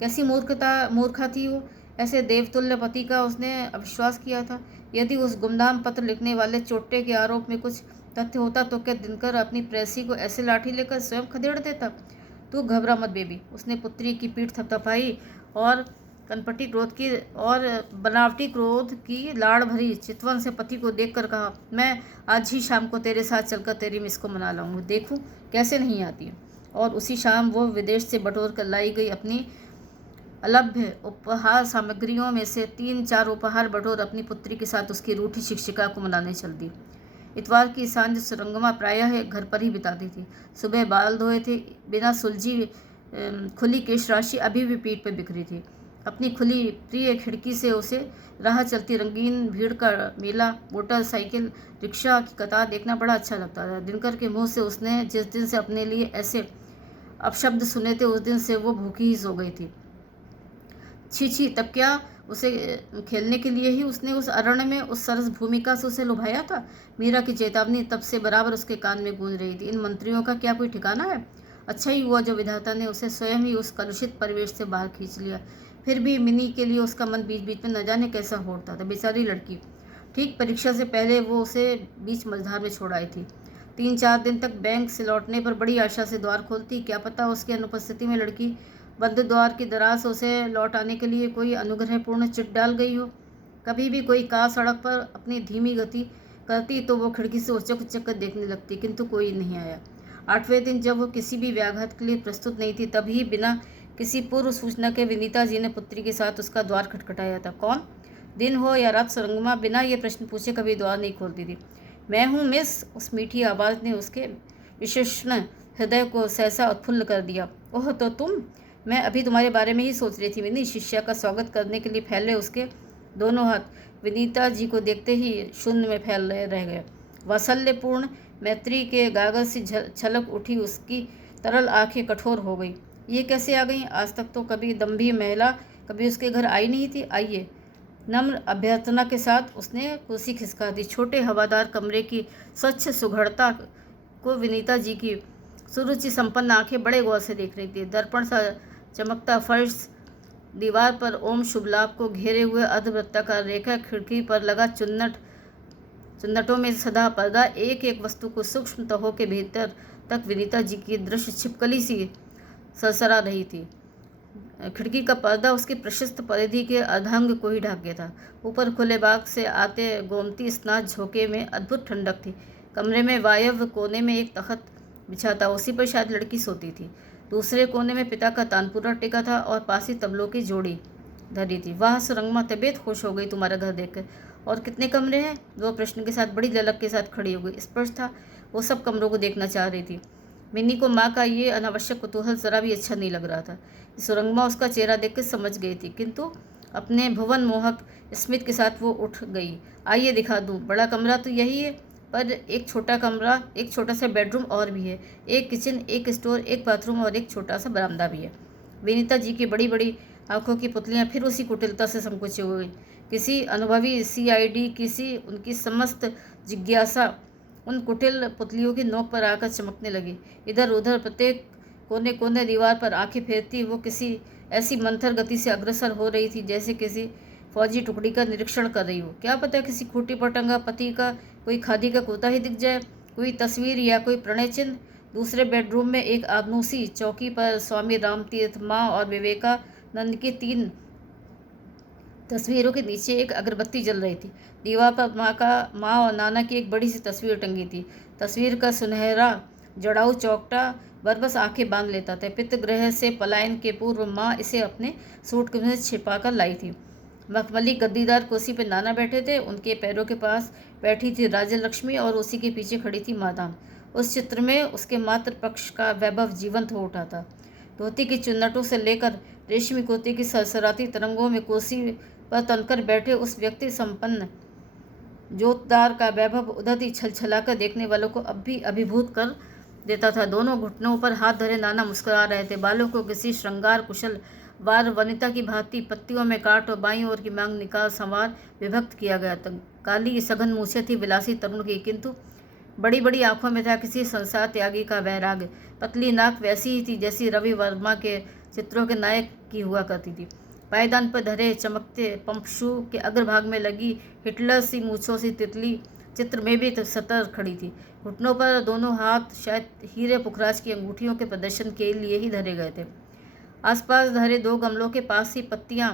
कैसी मूर्खा थी वो। ऐसे देवतुल्य पति का उसने अविश्वास किया था। यदि उस गुमनाम पत्र लिखने वाले चोट्टे के आरोप में कुछ तथ्य होता तो क्या दिनकर अपनी प्रेसी को ऐसे लाठी लेकर स्वयं खदेड़ देता? तू घबरा मत बेबी, उसने पुत्री की पीठ थपथपाई और कनपटी बनावटी क्रोध की लाड़ भरी चितवन से पति को देखकर कहा, मैं आज ही शाम को तेरे साथ चलकर तेरी मिस को मना लाऊंगी, देखूं कैसे नहीं आती है। और उसी शाम वो विदेश से बटोर कर लाई गई अपनी अलभ्य उपहार सामग्रियों में से 3-4 उपहार बटोर अपनी पुत्री के साथ उसकी रूठी शिक्षिका को मनाने चल दी। इतवार की सांझ सुरंगमा प्रायः घर पर ही बिताती थी। सुबह बाल धोए थे, बिना सुलझी खुली केश राशि अभी भी पीठ पर बिखरी थी। अपनी खुली प्रिय खिड़की से उसे राह चलती रंगीन भीड़ का मेला, मोटरसाइकिल, रिक्शा की कतार देखना बड़ा अच्छा लगता था। दिनकर के मुंह से उसने जिस दिन से अपने लिए ऐसे अपशब्द सुने थे, उस दिन से वो भूखी ही सो गई थी। छी छी, तब क्या उसे खेलने के लिए ही उसने उस अरण्य में उस सरस भूमिका से उसे लुभाया था? मीरा की चेतावनी तब से बराबर उसके कान में गूंज रही थी। इन मंत्रियों का क्या कोई ठिकाना है? अच्छा ही हुआ जो विधाता ने उसे स्वयं ही उस कलुषित परिवेश से बाहर खींच लिया। फिर भी मिनी के लिए उसका मन बीच बीच में न जाने कैसा होता था। बेचारी लड़की, ठीक परीक्षा से पहले वो उसे बीच मझधार में छोड़ आई थी। 3-4 दिन तक बैंक से लौटने पर बड़ी आशा से द्वार खोलती। क्या पता उसकी अनुपस्थिति में लड़की बंद द्वार की दराज उसे लौट आने के लिए कोई अनुग्रहपूर्ण चिट डाल गई हो। कभी भी कोई कार सड़क पर अपनी धीमी गति करती तो वो खिड़की से उचक उचक कर देखने लगती, किंतु कोई नहीं आया। 8वें दिन जब वो किसी भी व्याघात के लिए प्रस्तुत नहीं थी, तभी बिना किसी पूर्व सूचना के विनीता जी ने पुत्री के साथ उसका द्वार खटखटाया था। कौन? दिन हो या रात, सुरंगमा बिना ये प्रश्न पूछे कभी द्वार नहीं खोलती थी। मैं हूँ मिस, उस मीठी आवाज़ ने उसके विशेषण हृदय को सहसा उत्फुल्ल कर दिया। ओह, तो तुम? मैं अभी तुम्हारे बारे में ही सोच रही थी विनी। शिष्या का स्वागत करने के लिए फैले उसके दोनों हाथ विनीता जी को देखते ही शून्य में फैल रह गए। वात्सल्यपूर्ण मैत्री के गागर से छलक उठी उसकी तरल आंखें कठोर हो गई। ये कैसे आ गई? आज तक तो कभी दम्भी महिला कभी उसके घर आई नहीं थी। आइए, नम्र अभ्यर्थना के साथ उसने कुर्सी खिसका दी। छोटे हवादार कमरे की स्वच्छ सुघड़ता को विनीता जी की सुरुचि संपन्न आंखें बड़े गौर से देख रही थी। दर्पण सा चमकता फर्श, दीवार पर ओम शुभ लाभ को घेरे हुए अर्धवृत्ताकार रेखा, खिड़की पर लगा चुन्नटों में सदा पर्दा, एक एक वस्तु को सूक्ष्म तहों के भीतर तक विनीता जी की दृश्य छिपकली सी सरसरा रही थी। खिड़की का पर्दा उसकी प्रशस्त परिधि के अर्धांग को ही ढक गया था। ऊपर खुले बाग से आते गोमती स्नात झोंके में अद्भुत ठंडक थी। कमरे में वायव्य कोने में एक तख्त बिछा था, उसी पर शायद लड़की सोती थी। दूसरे कोने में पिता का तानपुरा टेका था और पास ही तबलों की जोड़ी धरी थी। वाह सुरंगमा, तबीयत खुश हो गई तुम्हारा घर देखकर। और कितने कमरे हैं? वो प्रश्न के साथ बड़ी ललक के साथ खड़ी हो गई। स्पष्ट था वो सब कमरों को देखना चाह रही थी। मिनी को माँ का ये अनावश्यक कुतूहल जरा भी अच्छा नहीं लग रहा था। सुरंगमा उसका चेहरा देखकर समझ गई थी, किंतु अपने भुवन मोहक स्मित के साथ वो उठ गई। आइए दिखा दूँ। बड़ा कमरा तो यही है, पर एक छोटा कमरा, एक छोटा सा बेडरूम और भी है। एक किचन, एक स्टोर, एक बाथरूम और एक छोटा सा बरामदा भी है। विनीता जी की बड़ी बड़ी आंखों की पुतलियां फिर उसी कुटिलता से संकुचित हो गई। किसी अनुभवी CID किसी उनकी समस्त जिज्ञासा उन कुटिल पुतलियों की नोक पर आकर चमकने लगी। इधर उधर प्रत्येक कोने कोने दीवार पर आंखें फेरती वो किसी ऐसी मंथर गति से अग्रसर हो रही थी जैसे किसी फौजी टुकड़ी का निरीक्षण कर रही हो। क्या पता किसी खूंटी पर टंगा पति का कोई खादी का कुर्ता ही दिख जाए, कोई तस्वीर या कोई प्रणय चिन्ह। दूसरे बेडरूम में एक आदनूसी चौकी पर स्वामी रामतीर्थ, माँ और विवेकानंद की 3 तस्वीरों के नीचे एक अगरबत्ती जल रही थी। दीवार पर माँ और नाना की एक बड़ी सी तस्वीर टंगी थी। तस्वीर का सुनहरा जड़ाऊ चौकटा बरबस आंखें बांध लेता था। पितृगृह से पलायन के पूर्व माँ इसे अपने सूटकेस में छिपा कर लाई थी। मखमली गद्दीदार कुर्सी पर नाना बैठे थे, उनके पैरों के पास बैठी थी राजलक्ष्मी और उसी के पीछे खड़ी थी मादाम। उस चित्र में उसके मातृ पक्ष का वैभव जीवंत हो उठा था। धोती की चुन्नटों से लेकर रेशमी कुर्ते की सरसराती तरंगों में कुर्सी पर तनकर बैठे उस व्यक्ति संपन्न जोतदार का वैभव उदती छलछलाकर देखने वालों को अब भी अभिभूत कर देता था। दोनों घुटनों पर हाथ धरे नाना मुस्कुरा रहे थे। बालों को किसी श्रृंगार कुशल वार वनिता की भांति पत्तियों में काट और बाईं ओर की मांग निकाल संवार विभक्त किया गया था। काली सघन मूछें थी विलासी तरुण की, किंतु बड़ी बड़ी आंखों में था किसी संसार त्यागी का वैराग्य। पतली नाक वैसी ही थी जैसी रवि वर्मा के चित्रों के नायक की हुआ करती थी। पायदान पर धरे चमकते पंपशू के अग्रभाग में लगी हिटलर सी मूछों सी तितली चित्र में भी सतर खड़ी थी। घुटनों पर दोनों हाथ शायद हीरे पुखराज की अंगूठियों के प्रदर्शन के लिए ही धरे गए थे। आसपास धरे 2 गमलों के पास ही पत्तियां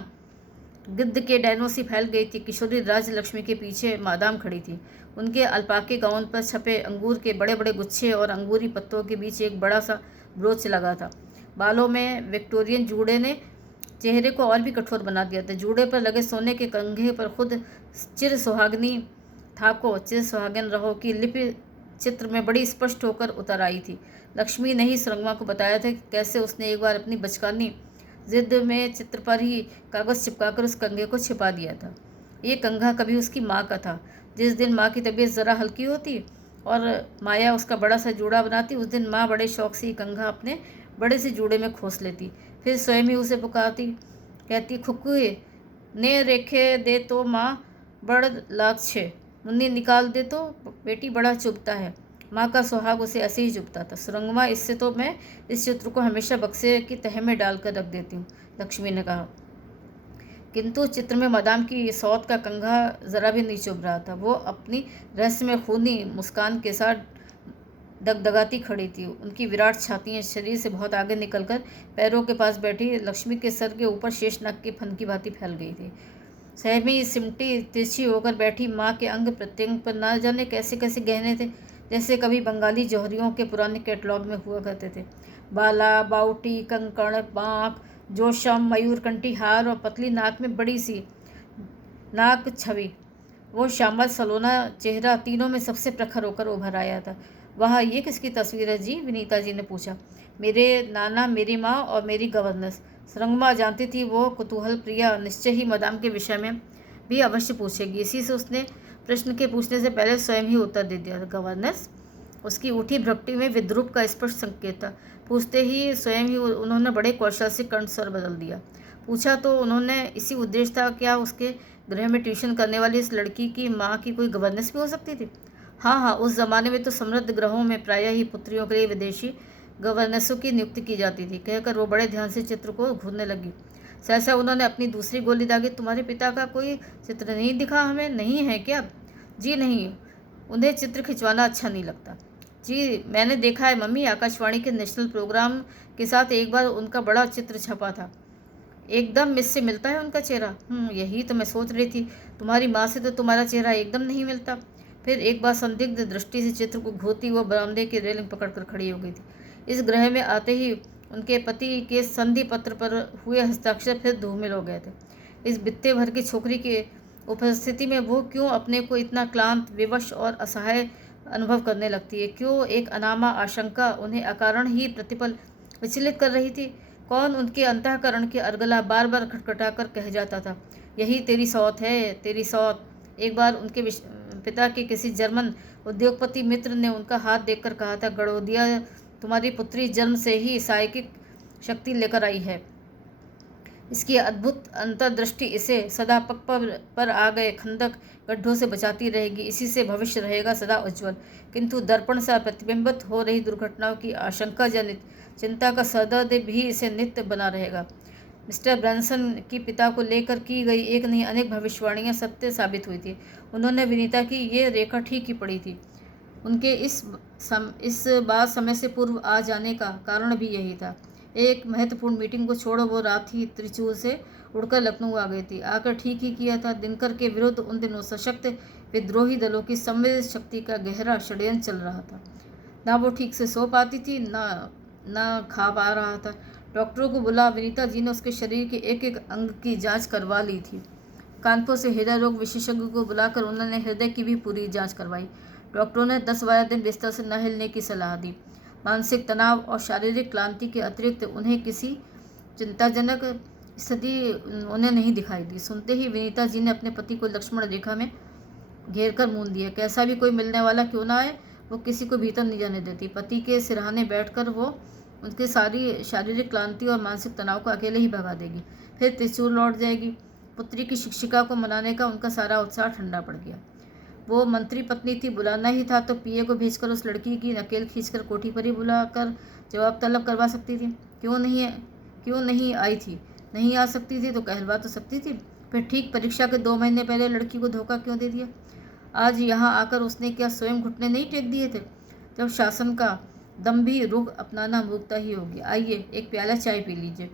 गिद्ध के डैनों सी फैल गई थी। किशोरी राजलक्ष्मी के पीछे मादाम खड़ी थी। उनके अल्पाके गाउन पर छपे अंगूर के बड़े बड़े गुच्छे और अंगूरी पत्तों के बीच एक बड़ा सा ब्रोच लगा था। बालों में विक्टोरियन जूड़े ने चेहरे को और भी कठोर बना दिया था। जूड़े पर लगे सोने के कंघे पर खुद चिर सुहागनी ठाको चिर सुहागन रहो की लिपि चित्र में बड़ी स्पष्ट होकर उतर आई थी। लक्ष्मी ने ही सुरंगमा को बताया था कि कैसे उसने एक बार अपनी बचकानी जिद में चित्र पर ही कागज़ चिपकाकर उस कंघे को छिपा दिया था। ये कंघा कभी उसकी माँ का था। जिस दिन माँ की तबीयत ज़रा हल्की होती और माया उसका बड़ा सा जूड़ा बनाती, उस दिन माँ बड़े शौक से ये कंघा अपने बड़े से जूड़े में खोस लेती, फिर स्वयं ही उसे पुकारती, कहती, खुक्कुए ने रेखे दे तो माँ बड़ लाग छे, मुन्नी निकाल दे तो बेटी बड़ा चुभता है। माँ का सुहाग उसे ऐसे ही चुभता था। सुरंगमा, इससे तो मैं इस चित्र को हमेशा बक्से की तह में डालकर रख देती हूँ, लक्ष्मी ने कहा। किंतु चित्र में मदाम की सौत का कंघा जरा भी नहीं चुभ रहा था। वो अपनी रहस्यमय खूनी मुस्कान के साथ दगदगाती खड़ी थी। उनकी विराट छातियाँ शरीर से बहुत आगे निकलकर पैरों के पास बैठी लक्ष्मी के सर के ऊपर शेषनाग के फन की भांति फैल गई थी। सहमी सिमटी तिरछी होकर बैठी माँ के अंग प्रत्यंग पर न जाने कैसे कैसे गहने थे, जैसे कभी बंगाली जौहरियों के पुराने कैटलॉग में हुआ करते थे। बाला, बाउटी, कंकण, बाँक, जोशम, मयूरकंठी हार और पतली नाक में बड़ी सी नाक छवि। वो श्यामल सलोना चेहरा तीनों में सबसे प्रखर होकर उभर आया था। वह ये किसकी तस्वीर है जी? विनीता जी ने पूछा। मेरे नाना, मेरी माँ और मेरी गवर्नेंस। सुरंगमा जानती थी वो कुतूहल प्रिया निश्चय ही मदाम के विषय में भी अवश्य पूछेगी। इसी से उसने प्रश्न के पूछने से पहले स्वयं ही उत्तर दे दिया। गवर्नेंस? उसकी उठी भ्रकुटी में विद्रूप का स्पष्ट संकेत था। पूछते ही स्वयं ही उन्होंने बड़े कौशल से कंठ स्वर बदल दिया। पूछा तो उन्होंने इसी उद्देश्य था, क्या उसके गृह में ट्यूशन करने वाली इस लड़की की माँ की कोई गवर्नेंस भी हो सकती थी? हाँ, उस ज़माने में तो समृद्ध ग्रहों में प्रायः ही पुत्रियों के लिए विदेशी गवर्नेंसों की नियुक्ति की जाती थी। कहकर वो बड़े ध्यान से चित्र को घूरने लगी। सहसा उन्होंने अपनी दूसरी गोली दागी। तुम्हारे पिता का कोई चित्र नहीं दिखा हमें? नहीं है क्या? जी नहीं, उन्हें चित्र खिंचवाना अच्छा नहीं लगता। जी मैंने देखा है मम्मी, आकाशवाणी के नेशनल प्रोग्राम के साथ एक बार उनका बड़ा चित्र छपा था। एकदम मिस से मिलता है उनका चेहरा। यही तो मैं सोच रही थी, तुम्हारी माँ से तो तुम्हारा चेहरा एकदम नहीं मिलता। फिर एक बार संदिग्ध दृष्टि से चित्र को घूरती वो बरामदे की रेलिंग पकड़कर खड़ी हो गई थी। इस ग्रह में आते ही उनके पति के संधि पत्र पर हुए हस्ताक्षर फिर धूमिल हो गए थे। इस बित्ते भर की छोकरी के उपस्थिति में वो क्यों अपने को इतना क्लांत, विवश और असहाय अनुभव करने लगती है? क्यों एक अनामा आशंका उन्हें अकारण ही प्रतिपल विचलित कर रही थी? कौन उनके अंतःकरण के अर्गला बार बार खटखटा कर कह जाता था, यही तेरी सौत है, तेरी सौत। एक बार उनके पिता के किसी जर्मन उद्योगपति मित्र ने उनका हाथ देखकर कहा था, गड़ोदिया, तुम्हारी पुत्री जन्म से ही साइकिक शक्ति लेकर आई है। इसकी अद्भुत अंतर्दृष्टि इसे सदा पग पर आ गए खंदक गड्ढों से बचाती रहेगी। इसी से भविष्य रहेगा सदा उज्जवल। किंतु दर्पण से प्रतिबिंबित हो रही दुर्घटनाओं की आशंका जनित चिंता का सदर्द भी इसे नित्य बना रहेगा। मिस्टर ब्रैनसन की पिता को लेकर की गई एक नहीं अनेक भविष्यवाणियां सत्य साबित हुई थी। उन्होंने विनीता की ये रेखा ठीक ही पड़ी थी। उनके इस बात समय से पूर्व आ जाने का कारण भी यही था। एक महत्वपूर्ण मीटिंग को छोड़ वो रात ही त्रिचूर से उड़कर लखनऊ आ गई थी। आकर ठीक ही किया था। दिनकर के विरुद्ध उन दिनों सशक्त विद्रोही दलों की सम्मिलित शक्ति का गहरा षड्यंत्र चल रहा था। ना वो ठीक से सो पाती थी, ना खा पा रहा था। डॉक्टरों को बुला विनीता जी ने उसके शरीर के एक एक अंग की जांच करवा ली थी। कानपुर से हृदय रोग विशेषज्ञ को बुलाकर उन्होंने हृदय की भी पूरी जांच करवाई। डॉक्टरों ने 10-12 दिन बिस्तर से न हिलने की सलाह दी। मानसिक तनाव और शारीरिक क्लांति के अतिरिक्त उन्हें किसी चिंताजनक स्थिति उन्हें नहीं दिखाई दी। सुनते ही विनीता जी ने अपने पति को लक्ष्मण रेखा में घेर कर मूंद दिया। कैसा भी कोई मिलने वाला क्यों ना आए, वो किसी को भीतर नहीं जाने देती। पति के सिरहाने बैठकर वो उनकी सारी शारीरिक क्लांति और मानसिक तनाव को अकेले ही भगा देगी। फिर त्रिशूल लौट जाएगी। पुत्री की शिक्षिका को मनाने का उनका सारा उत्साह ठंडा पड़ गया। वो मंत्री पत्नी थी, बुलाना ही था तो पीए को भेजकर उस लड़की की नकेल खींचकर कोठी पर ही बुलाकर जवाब तलब करवा सकती थी। क्यों नहीं आई थी? नहीं आ सकती थी तो कहलवा तो सकती थी। फिर ठीक परीक्षा के 2 महीने पहले लड़की को धोखा क्यों दे दिया? आज यहाँ आकर उसने क्या स्वयं घुटने नहीं टेक दिए थे? जब शासन का दम भी रुख अपनाना मूर्खता ही होगी। आइए, एक प्याला चाय पी लीजिए।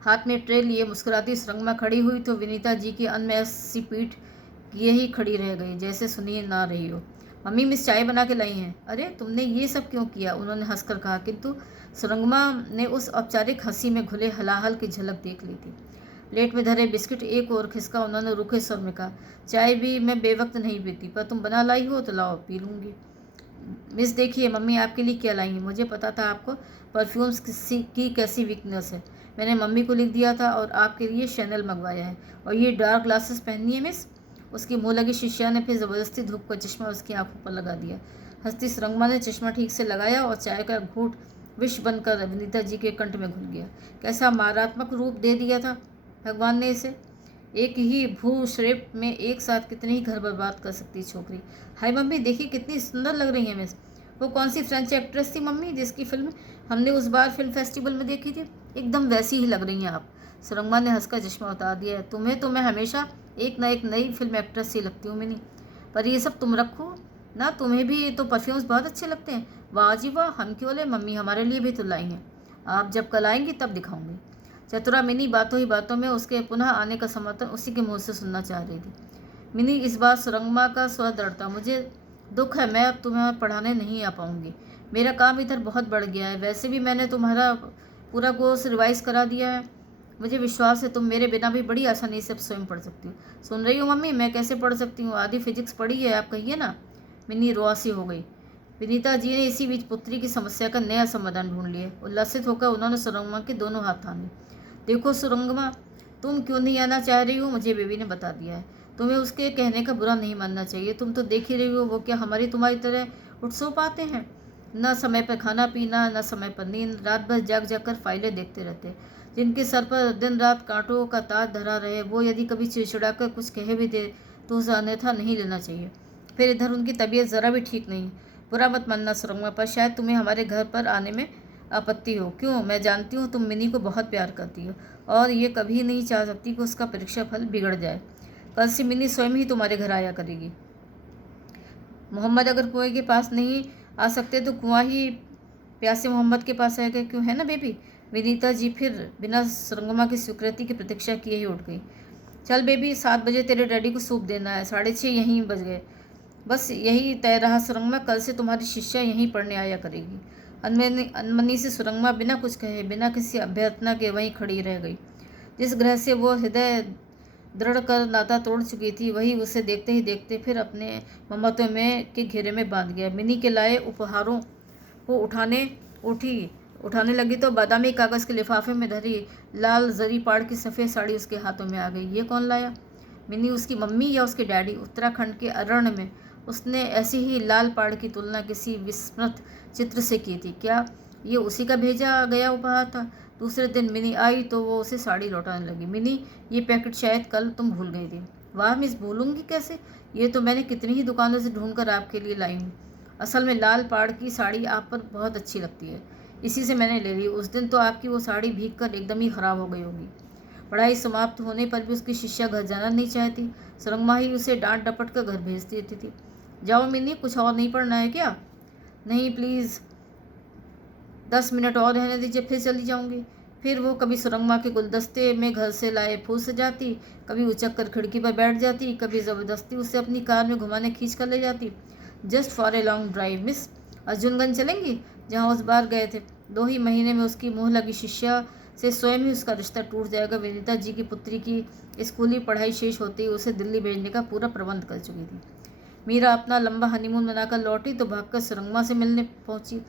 हाथ में ट्रे लिए मुस्कुराती सुरंगमा खड़ी हुई तो विनीता जी की अनमय सी पीठ ये ही खड़ी रह गई, जैसे सुनी ना रही हो। मम्मी, मिस चाय बना के लाई हैं। अरे, तुमने ये सब क्यों किया? उन्होंने हंसकर कहा। किंतु सुरंगमा ने उस औपचारिक हंसी में घुले हलाहल की झलक देख ली थी। प्लेट में धरे बिस्किट एक और खिसका उन्होंने रूखे स्वर में कहा, चाय भी मैं बेवक्त नहीं पीती, पर तुम बना लाई हो तो लाओ पी लूँगी। मिस देखिए मम्मी आपके लिए क्या लाई हैं। मुझे पता था आपको परफ्यूम्स की कैसी वीकनेस है। मैंने मम्मी को लिख दिया था और आपके लिए शैनल मंगवाया है। और ये डार्क ग्लासेस पहननी है मिस। उसकी मुँह लगी शिष्या ने फिर ज़बरदस्ती धूप का चश्मा उसकी आंखों पर लगा दिया। हंसती सुरंगमा ने चश्मा ठीक से लगाया और चाय का घूंट विष बनकर विनीता जी के कंठ में घुल गया। कैसा मारात्मक रूप दे दिया था भगवान ने इसे। एक ही भू श्रेप में एक साथ कितने ही घर बर्बाद कर सकती छोकरी। हाय मम्मी देखिए कितनी सुंदर लग रही है मिस। वो कौन सी फ्रेंच एक्ट्रेस थी मम्मी जिसकी फिल्म हमने उस बार फिल्म फेस्टिवल में देखी थी? एकदम वैसी ही लग रही हैं आप। सुरंगमा ने हंसकर चश्मा उतार दिया है। तुम्हें तो मैं हमेशा एक न एक नई फिल्म एक्ट्रेस सी लगती हूँ मिनी। पर ये सब तुम रखो ना, तुम्हें भी तो परफ्यूम्स बहुत अच्छे लगते हैं। वाह जी वाह, हम क्यों ले मम्मी, हमारे लिए भी तो लाई हैं। आप जब कल आएंगी तब दिखाऊंगी। चतुरा मिनी बातों ही बातों में उसके पुनः आने का समर्थन उसी के मुंह से सुनना चाह रही थी। मिनी इस बार सुरंगमा का स्वर दृढ़ता, मुझे दुख है मैं अब तुम्हें पढ़ाने नहीं आ पाऊंगी। मेरा काम इधर बहुत बढ़ गया है। वैसे भी मैंने तुम्हारा पूरा कोर्स रिवाइज करा दिया है। मुझे विश्वास है तुम मेरे बिना भी बड़ी आसानी से अब स्वयं पढ़ सकती हो। सुन रही हो मम्मी, मैं कैसे पढ़ सकती हूँ? आधी फिजिक्स पढ़ी है, आप कहिए ना। मिनी रोआसी हो गई। विनीता जी ने इसी बीच पुत्री की समस्या का नया समाधान ढूंढ लिया। उल्लासित होकर उन्होंने सुरंगमा के दोनों हाथ थामे। देखो सुरंगमा, तुम क्यों नहीं आना चाह रही हो मुझे बेबी ने बता दिया है। तुम्हें उसके कहने का बुरा नहीं मानना चाहिए। तुम तो देख ही रही हो वो क्या हमारी तुम्हारी तरह उठ सो पाते हैं? न समय पर खाना पीना, न समय पर नींद, रात भर जाग जाग कर फाइलें देखते रहते। जिनके सर पर दिन रात कांटों का ताज धरा रहे, वो यदि कभी चिड़चिड़ा कर कुछ कह भी दे तो उसे अन्यथा नहीं लेना चाहिए। फिर इधर उनकी तबीयत ज़रा भी ठीक नहीं। बुरा मत मानना सुरंगमा, पर शायद तुम्हें हमारे घर पर आने में आपत्ति हो। क्यों? मैं जानती हूँ तुम मिनी को बहुत प्यार करती हो और ये कभी नहीं चाह सकती कि उसका परीक्षा फल बिगड़ जाए। कल से मिनी स्वयं ही तुम्हारे घर आया करेगी। मोहम्मद अगर कुएं के पास नहीं आ सकते तो कुआं ही प्यासे मोहम्मद के पास आएगा, क्यों है ना बेबी? विनीता जी फिर बिना सुरंगमा की स्वीकृति की प्रतीक्षा किए ही उठ गई। चल बेबी, 7 बजे तेरे डैडी को सूप देना है, 6:30 यहीं बज गए। बस यही तय रहा सुरंगमा, कल से तुम्हारी शिष्या यहीं पढ़ने आया करेगी। अनमनी से सुरंगमा बिना कुछ कहे, बिना किसी अभ्यर्थना के वहीं खड़ी रह गई। जिस ग्रह से वो हृदय दृढ़ कर नाता तोड़ चुकी थी, वही उसे देखते ही देखते फिर अपने ममत्व में के घेरे में बांध गया। मिनी के लाए उपहारों को उठाने लगी तो बादामी कागज़ के लिफाफे में धरी लाल जरी पाड़ की सफ़ेद साड़ी उसके हाथों में आ गई। ये कौन लाया? मिनी उसकी मम्मी या उसके डैडी? उत्तराखंड के अरण्य में उसने ऐसी ही लाल पाड़ की तुलना किसी विस्मृत चित्र से की थी। क्या ये उसी का भेजा गया उपहार था? दूसरे दिन मिनी आई तो वो उसे साड़ी लौटाने लगी। मिनी, ये पैकेट शायद कल तुम भूल गई थी। वाह मिस, भूलूंगी कैसे? ये तो मैंने कितनी ही दुकानों से ढूंढकर आपके लिए लाई हूँ। असल में लाल पाड़ की साड़ी आप पर बहुत अच्छी लगती है, इसी से मैंने ले ली। उस दिन तो आपकी वो साड़ी भीग कर एकदम ही खराब हो गई होगी। पढ़ाई समाप्त होने पर भी उसकी शिष्या घर जाना नहीं चाहती। सुरंगमा ही उसे डांट डपट कर घर भेज देती थी। जाओ मिनी, कुछ और नहीं पढ़ना है क्या? नहीं प्लीज़, 10 मिनट और रहने दीजिए, फिर चली जाऊंगी। फिर वो कभी सुरंगमा के गुलदस्ते में घर से लाए फूल से जाती, कभी उचक कर खिड़की पर बैठ जाती, कभी ज़बरदस्ती उसे अपनी कार में घुमाने खींच कर ले जाती। Just for a long drive miss. Arjunganj चलेंगी, जहाँ उस बार गए थे। 2 ही महीने में उसकी मुँह लगी शिष्या से स्वयं ही उसका रिश्ता टूट जाएगा। विनीता जी की पुत्री की स्कूली पढ़ाई शेष होते ही उसे दिल्ली भेजने का पूरा प्रबंध कर चुकी थी। मीरा अपना लंबा हनीमून बनाकर लौटी तो भागकर सुरंगमा से मिलने पहुंची।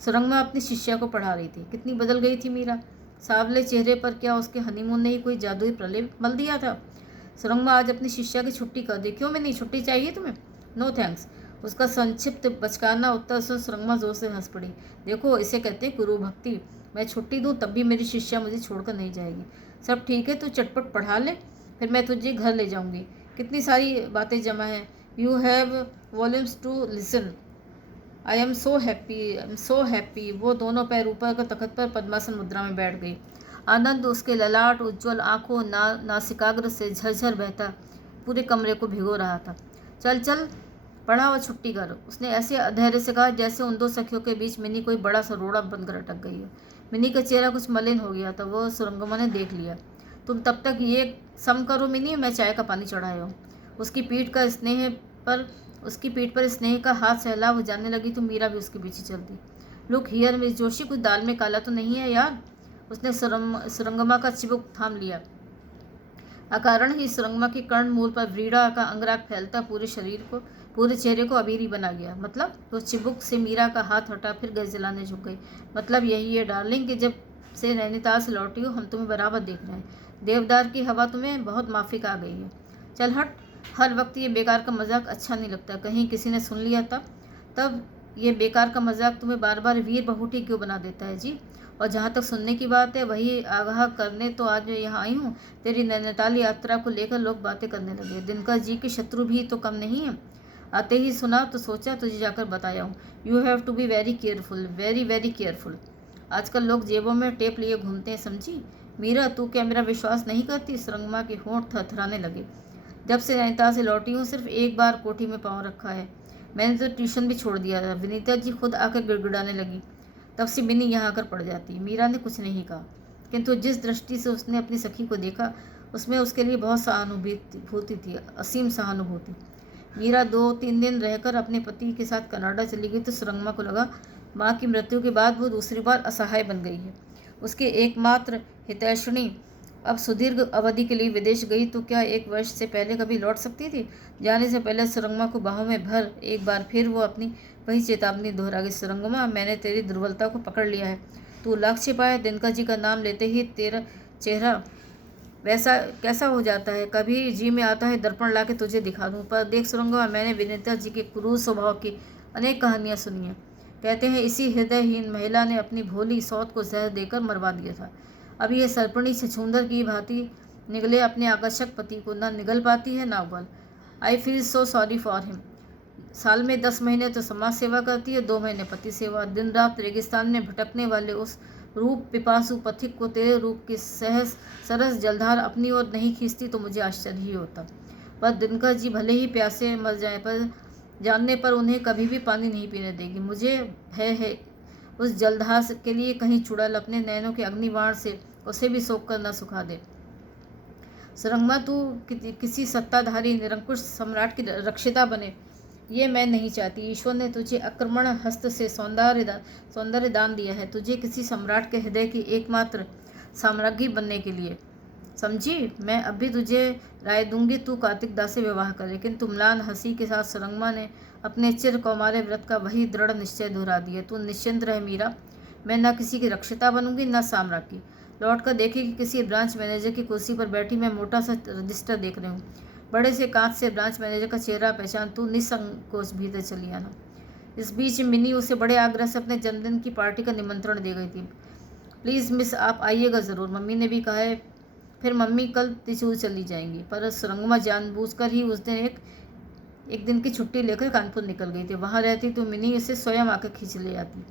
सुरंगमा अपनी शिष्या को पढ़ा रही थी। कितनी बदल गई थी मीरा। सावले चेहरे पर क्या उसके हनीमून ने ही कोई जादुई प्रलेप मल दिया था? सुरंगमा आज अपनी शिष्या की छुट्टी कर दी। क्यों? मैं नहीं, छुट्टी चाहिए तुम्हें? No thanks. उसका संक्षिप्त बचकाना उत्तर सुन सुरंगमा जोर से हंस पड़ी। देखो, इसे कहते हैं गुरु भक्ति। मैं छुट्टी दूँ तब भी मेरी शिष्या मुझे छोड़कर नहीं जाएगी। सब ठीक है, तू चटपट पढ़ा ले, फिर मैं तुझे घर ले जाऊँगी। कितनी सारी बातें जमा हैं। You have volumes to listen. I am so happy. वो दोनों पैर ऊपर कर तखत पर पद्मासन मुद्रा में बैठ गई। आनंद उसके ललाट उज्ज्वल आंखों नासिकाग्र से झरझर बहता पूरे कमरे को भिगो रहा था। चल चल, पढ़ा और छुट्टी कर, उसने ऐसे अधैर्य से कहा जैसे उन दो सखियों के बीच मिनी कोई बड़ा सा रोड़ा बनकर अटक गई हो। मिनी का चेहरा कुछ मलिन हो गया था। वो सुरंगमा ने देख लिया। तुम तब तक ये सम करो मिनी, मैं चाय का पानी चढ़ाया हूँ। उसकी पीठ पर स्नेह का हाथ सहला वो जाने लगी तो मीरा भी उसके पीछे चल दी। लुक हियर मिस जोशी, कुछ दाल में काला तो नहीं है यार? उसने सुरंगमा का चिबुक थाम लिया। अकारण ही सुरंगमा की कर्ण मूल पर व्रीड़ा का अंगराग फैलता पूरे चेहरे को अबीरी बना गया। मतलब तो चिबुक से मीरा का हाथ हटा, फिर गैस जलाने झुक गई। मतलब यही है डार्लिंग कि जब से नैनीताल से लौटी हो हम तुम्हें बराबर देख रहे हैं। देवदार की हवा तुम्हें बहुत माफिक आ गई है। चल हट, हर वक्त ये बेकार का मजाक अच्छा नहीं लगता। कहीं किसी ने सुन लिया तब तब ये बेकार का मजाक तुम्हें बार बार वीर बहुटी क्यों बना देता है जी। और जहाँ तक सुनने की बात है वही आगाह करने तो आज मैं यहाँ आई हूँ। तेरी नैनीताल यात्रा को लेकर लोग बातें करने लगे। दिनकर जी के शत्रु भी तो कम नहीं है। आते ही सुना तो सोचा तुझे जाकर बताया हूँ। You have to be very careful, very very careful. आजकल लोग जेबों में टेप लिए घूमते हैं, समझी। मीरा तू क्या मेरा विश्वास नहीं करती। सुरंगमा के होंठ थरथराने लगे। जब से नैनीताल से लौटी हूँ सिर्फ एक बार कोठी में पाँव रखा है। मैंने तो ट्यूशन भी छोड़ दिया था। विनीता जी खुद आकर गिड़गिड़ाने लगी। तब से बिन्नी यहाँ आकर पड़ जाती। मीरा ने कुछ नहीं कहा, किंतु जिस दृष्टि से उसने अपनी सखी को देखा उसमें उसके लिए बहुत सहानुभूति थी, असीम सहानुभूति। मीरा 2-3 दिन रहकर अपने पति के साथ कनाडा चली गई तो सुरंगमा को लगा माँ की मृत्यु के बाद वो दूसरी बार असहाय बन गई है। उसके एकमात्र हितैषणी अब सुदीर्घ अवधि के लिए विदेश गई तो क्या 1 वर्ष से पहले कभी लौट सकती थी। जाने से पहले सुरंगमा को बाहों में भर एक बार फिर वो अपनी वही चेतावनी दोहरा गई। सुरंगमा, मैंने तेरी दुर्बलता को पकड़ लिया है। तू लक्ष्य पाए, दिनकर जी का नाम लेते ही तेरा चेहरा वैसा कैसा हो जाता है। कभी जी में आता है दर्पण ला के तुझे दिखा दूँ। पर देख सुरंगमा, मैंने विनीता जी के क्रूर स्वभाव की अनेक कहानियाँ सुनी हैं। कहते हैं इसी हृदयहीन महिला ने अपनी भोली सौत को जहर देकर मरवा दिया था। अब ये सर्पणी छछूंदर की भांति निगले अपने आकर्षक पति को न निगल पाती है न उगल। I feel so sorry for him. साल में 10 महीने तो समाज सेवा करती है, 2 महीने पति सेवा। दिन रात रेगिस्तान में भटकने वाले उस रूप पिपासु पथिक को तेरे रूप की सरस जलधार अपनी ओर नहीं खींचती तो मुझे आश्चर्य ही होता। पर दिनकर जी भले ही प्यासे मर जाएं, पर जानने पर उन्हें कभी भी पानी नहीं पीने देगी। मुझे भय है उस जलधार के लिए कहीं चुड़ैल अपने नैनों के अग्निबाण से उसे भी सोख कर न सुखा दे। सुरंगमा, तू किसी सत्ताधारी निरंकुश सम्राट की रक्षिता बने, ये मैं नहीं चाहती। ईश्वर ने तुझे आक्रमण हस्त से सौंदर्य दान दिया है, तुझे किसी सम्राट के हृदय की एकमात्र साम्राज्ञी बनने के लिए, समझी। मैं अब भी तुझे राय दूंगी तू कार्तिक दास से विवाह कर। लेकिन तुमलान हंसी के साथ सुरंगमा ने अपने चिर कौमारे व्रत का वही दृढ़ निश्चय दोहरा दिया। तू निश्चिंत रह मीरा, मैं न किसी की रक्षिता बनूंगी न साम्राज्ञी। लौट कर देखी कि किसी ब्रांच मैनेजर की कुर्सी पर बैठी मैं मोटा सा रजिस्टर देख रही हूँ। बड़े से कांच से ब्रांच मैनेजर का चेहरा पहचान तू निसंकोच भीतर चली आना। इस बीच मिनी उसे बड़े आग्रह से अपने जन्मदिन की पार्टी का निमंत्रण दे गई थी। प्लीज़ मिस, आप आइएगा ज़रूर, मम्मी ने भी कहा है। फिर मम्मी कल त्रिचूर चली जाएंगी। पर सुरंगमा जानबूझकर ही उस दिन एक दिन की छुट्टी लेकर कानपुर निकल गई थी। वहाँ रहती तो मिनी उसे स्वयं आकर खींच ले आती।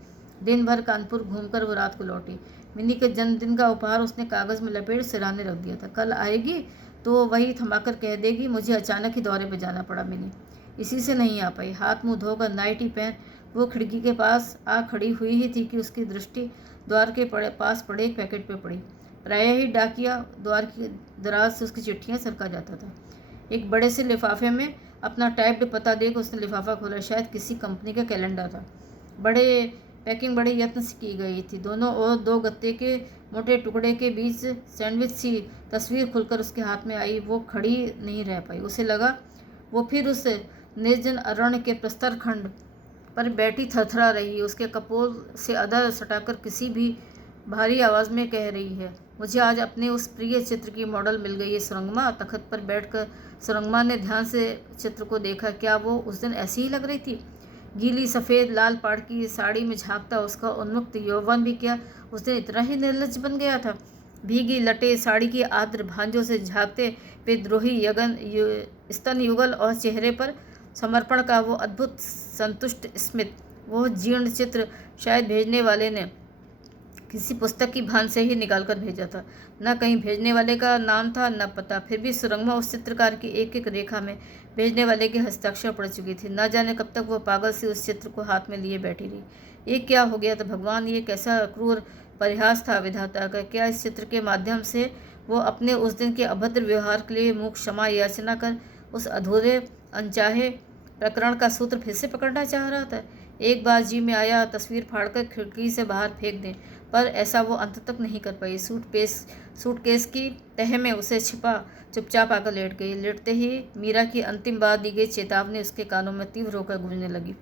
दिन भर कानपुर घूमकर वो रात को लौटी। मिनी के जन्मदिन का उपहार उसने कागज़ में लपेट सिराने रख दिया था। कल आएगी तो वही थमाकर कह देगी मुझे अचानक ही दौरे पर जाना पड़ा। मिनी इसी से नहीं आ पाई। हाथ मुँह धोकर नाइटी पहन वो खिड़की के पास आ खड़ी हुई ही थी कि उसकी दृष्टि द्वार के पास पड़े एक पैकेट पर पड़ी। प्रायः ही डाकिया द्वार की दराज से उसकी चिट्ठियाँ सरका जाता था। एक बड़े से लिफाफे में अपना टाइप्ड पता देकर उसने लिफाफा खोला। शायद किसी कंपनी का कैलेंडर था। पैकिंग बड़े यत्न से की गई थी। दोनों ओर 2 गत्ते के मोटे टुकड़े के बीच सैंडविच सी तस्वीर खुलकर उसके हाथ में आई। वो खड़ी नहीं रह पाई। उसे लगा वो फिर उस निर्जन अरण्य के प्रस्तर खंड पर बैठी थरथरा रही है। उसके कपोल से अधर सटाकर किसी भी भारी आवाज़ में कह रही है, मुझे आज अपने उस प्रिय चित्र की मॉडल मिल गई है सुरंगमा। तखत पर बैठकर सुरंगमा ने ध्यान से चित्र को देखा। क्या वो उस दिन ऐसी ही लग रही थी? गीली सफ़ेद लाल पाड़ की साड़ी में झांकता उसका उन्मुक्त यौवन भी क्या उस दिन इतना ही निर्लज बन गया था? भीगी लटे साड़ी की आर्द्र भांजों से झांकते विद्रोही स्तन युगल और चेहरे पर समर्पण का वो अद्भुत संतुष्ट स्मित। वो जीर्ण चित्र शायद भेजने वाले ने किसी पुस्तक की भान से ही निकाल कर भेजा था। न कहीं भेजने वाले का नाम था न पता। फिर भी सुरंगमा उस चित्रकार की एक एक रेखा में भेजने वाले के हस्ताक्षर पड़ चुकी थी। न जाने कब तक वो पागल सी उस चित्र को हाथ में लिए बैठी रही। ये क्या हो गया था भगवान? ये कैसा क्रूर परिहास था विधाता का? क्या इस चित्र के माध्यम से वो अपने उस दिन के अभद्र व्यवहार के लिए मुख क्षमा याचना कर उस अधूरे अनचाहे प्रकरण का सूत्र फिर से पकड़ना चाह रहा था? एक बार जी में आया तस्वीर फाड़कर खिड़की से बाहर फेंक दें, पर ऐसा वो अंत तक नहीं कर पाई। सूटकेस की तह में उसे छिपा चुपचाप आकर लेट गई। लेटते ही मीरा की अंतिम बार दी गई चेतावनी उसके कानों में तीव्र होकर गूंजने लगी।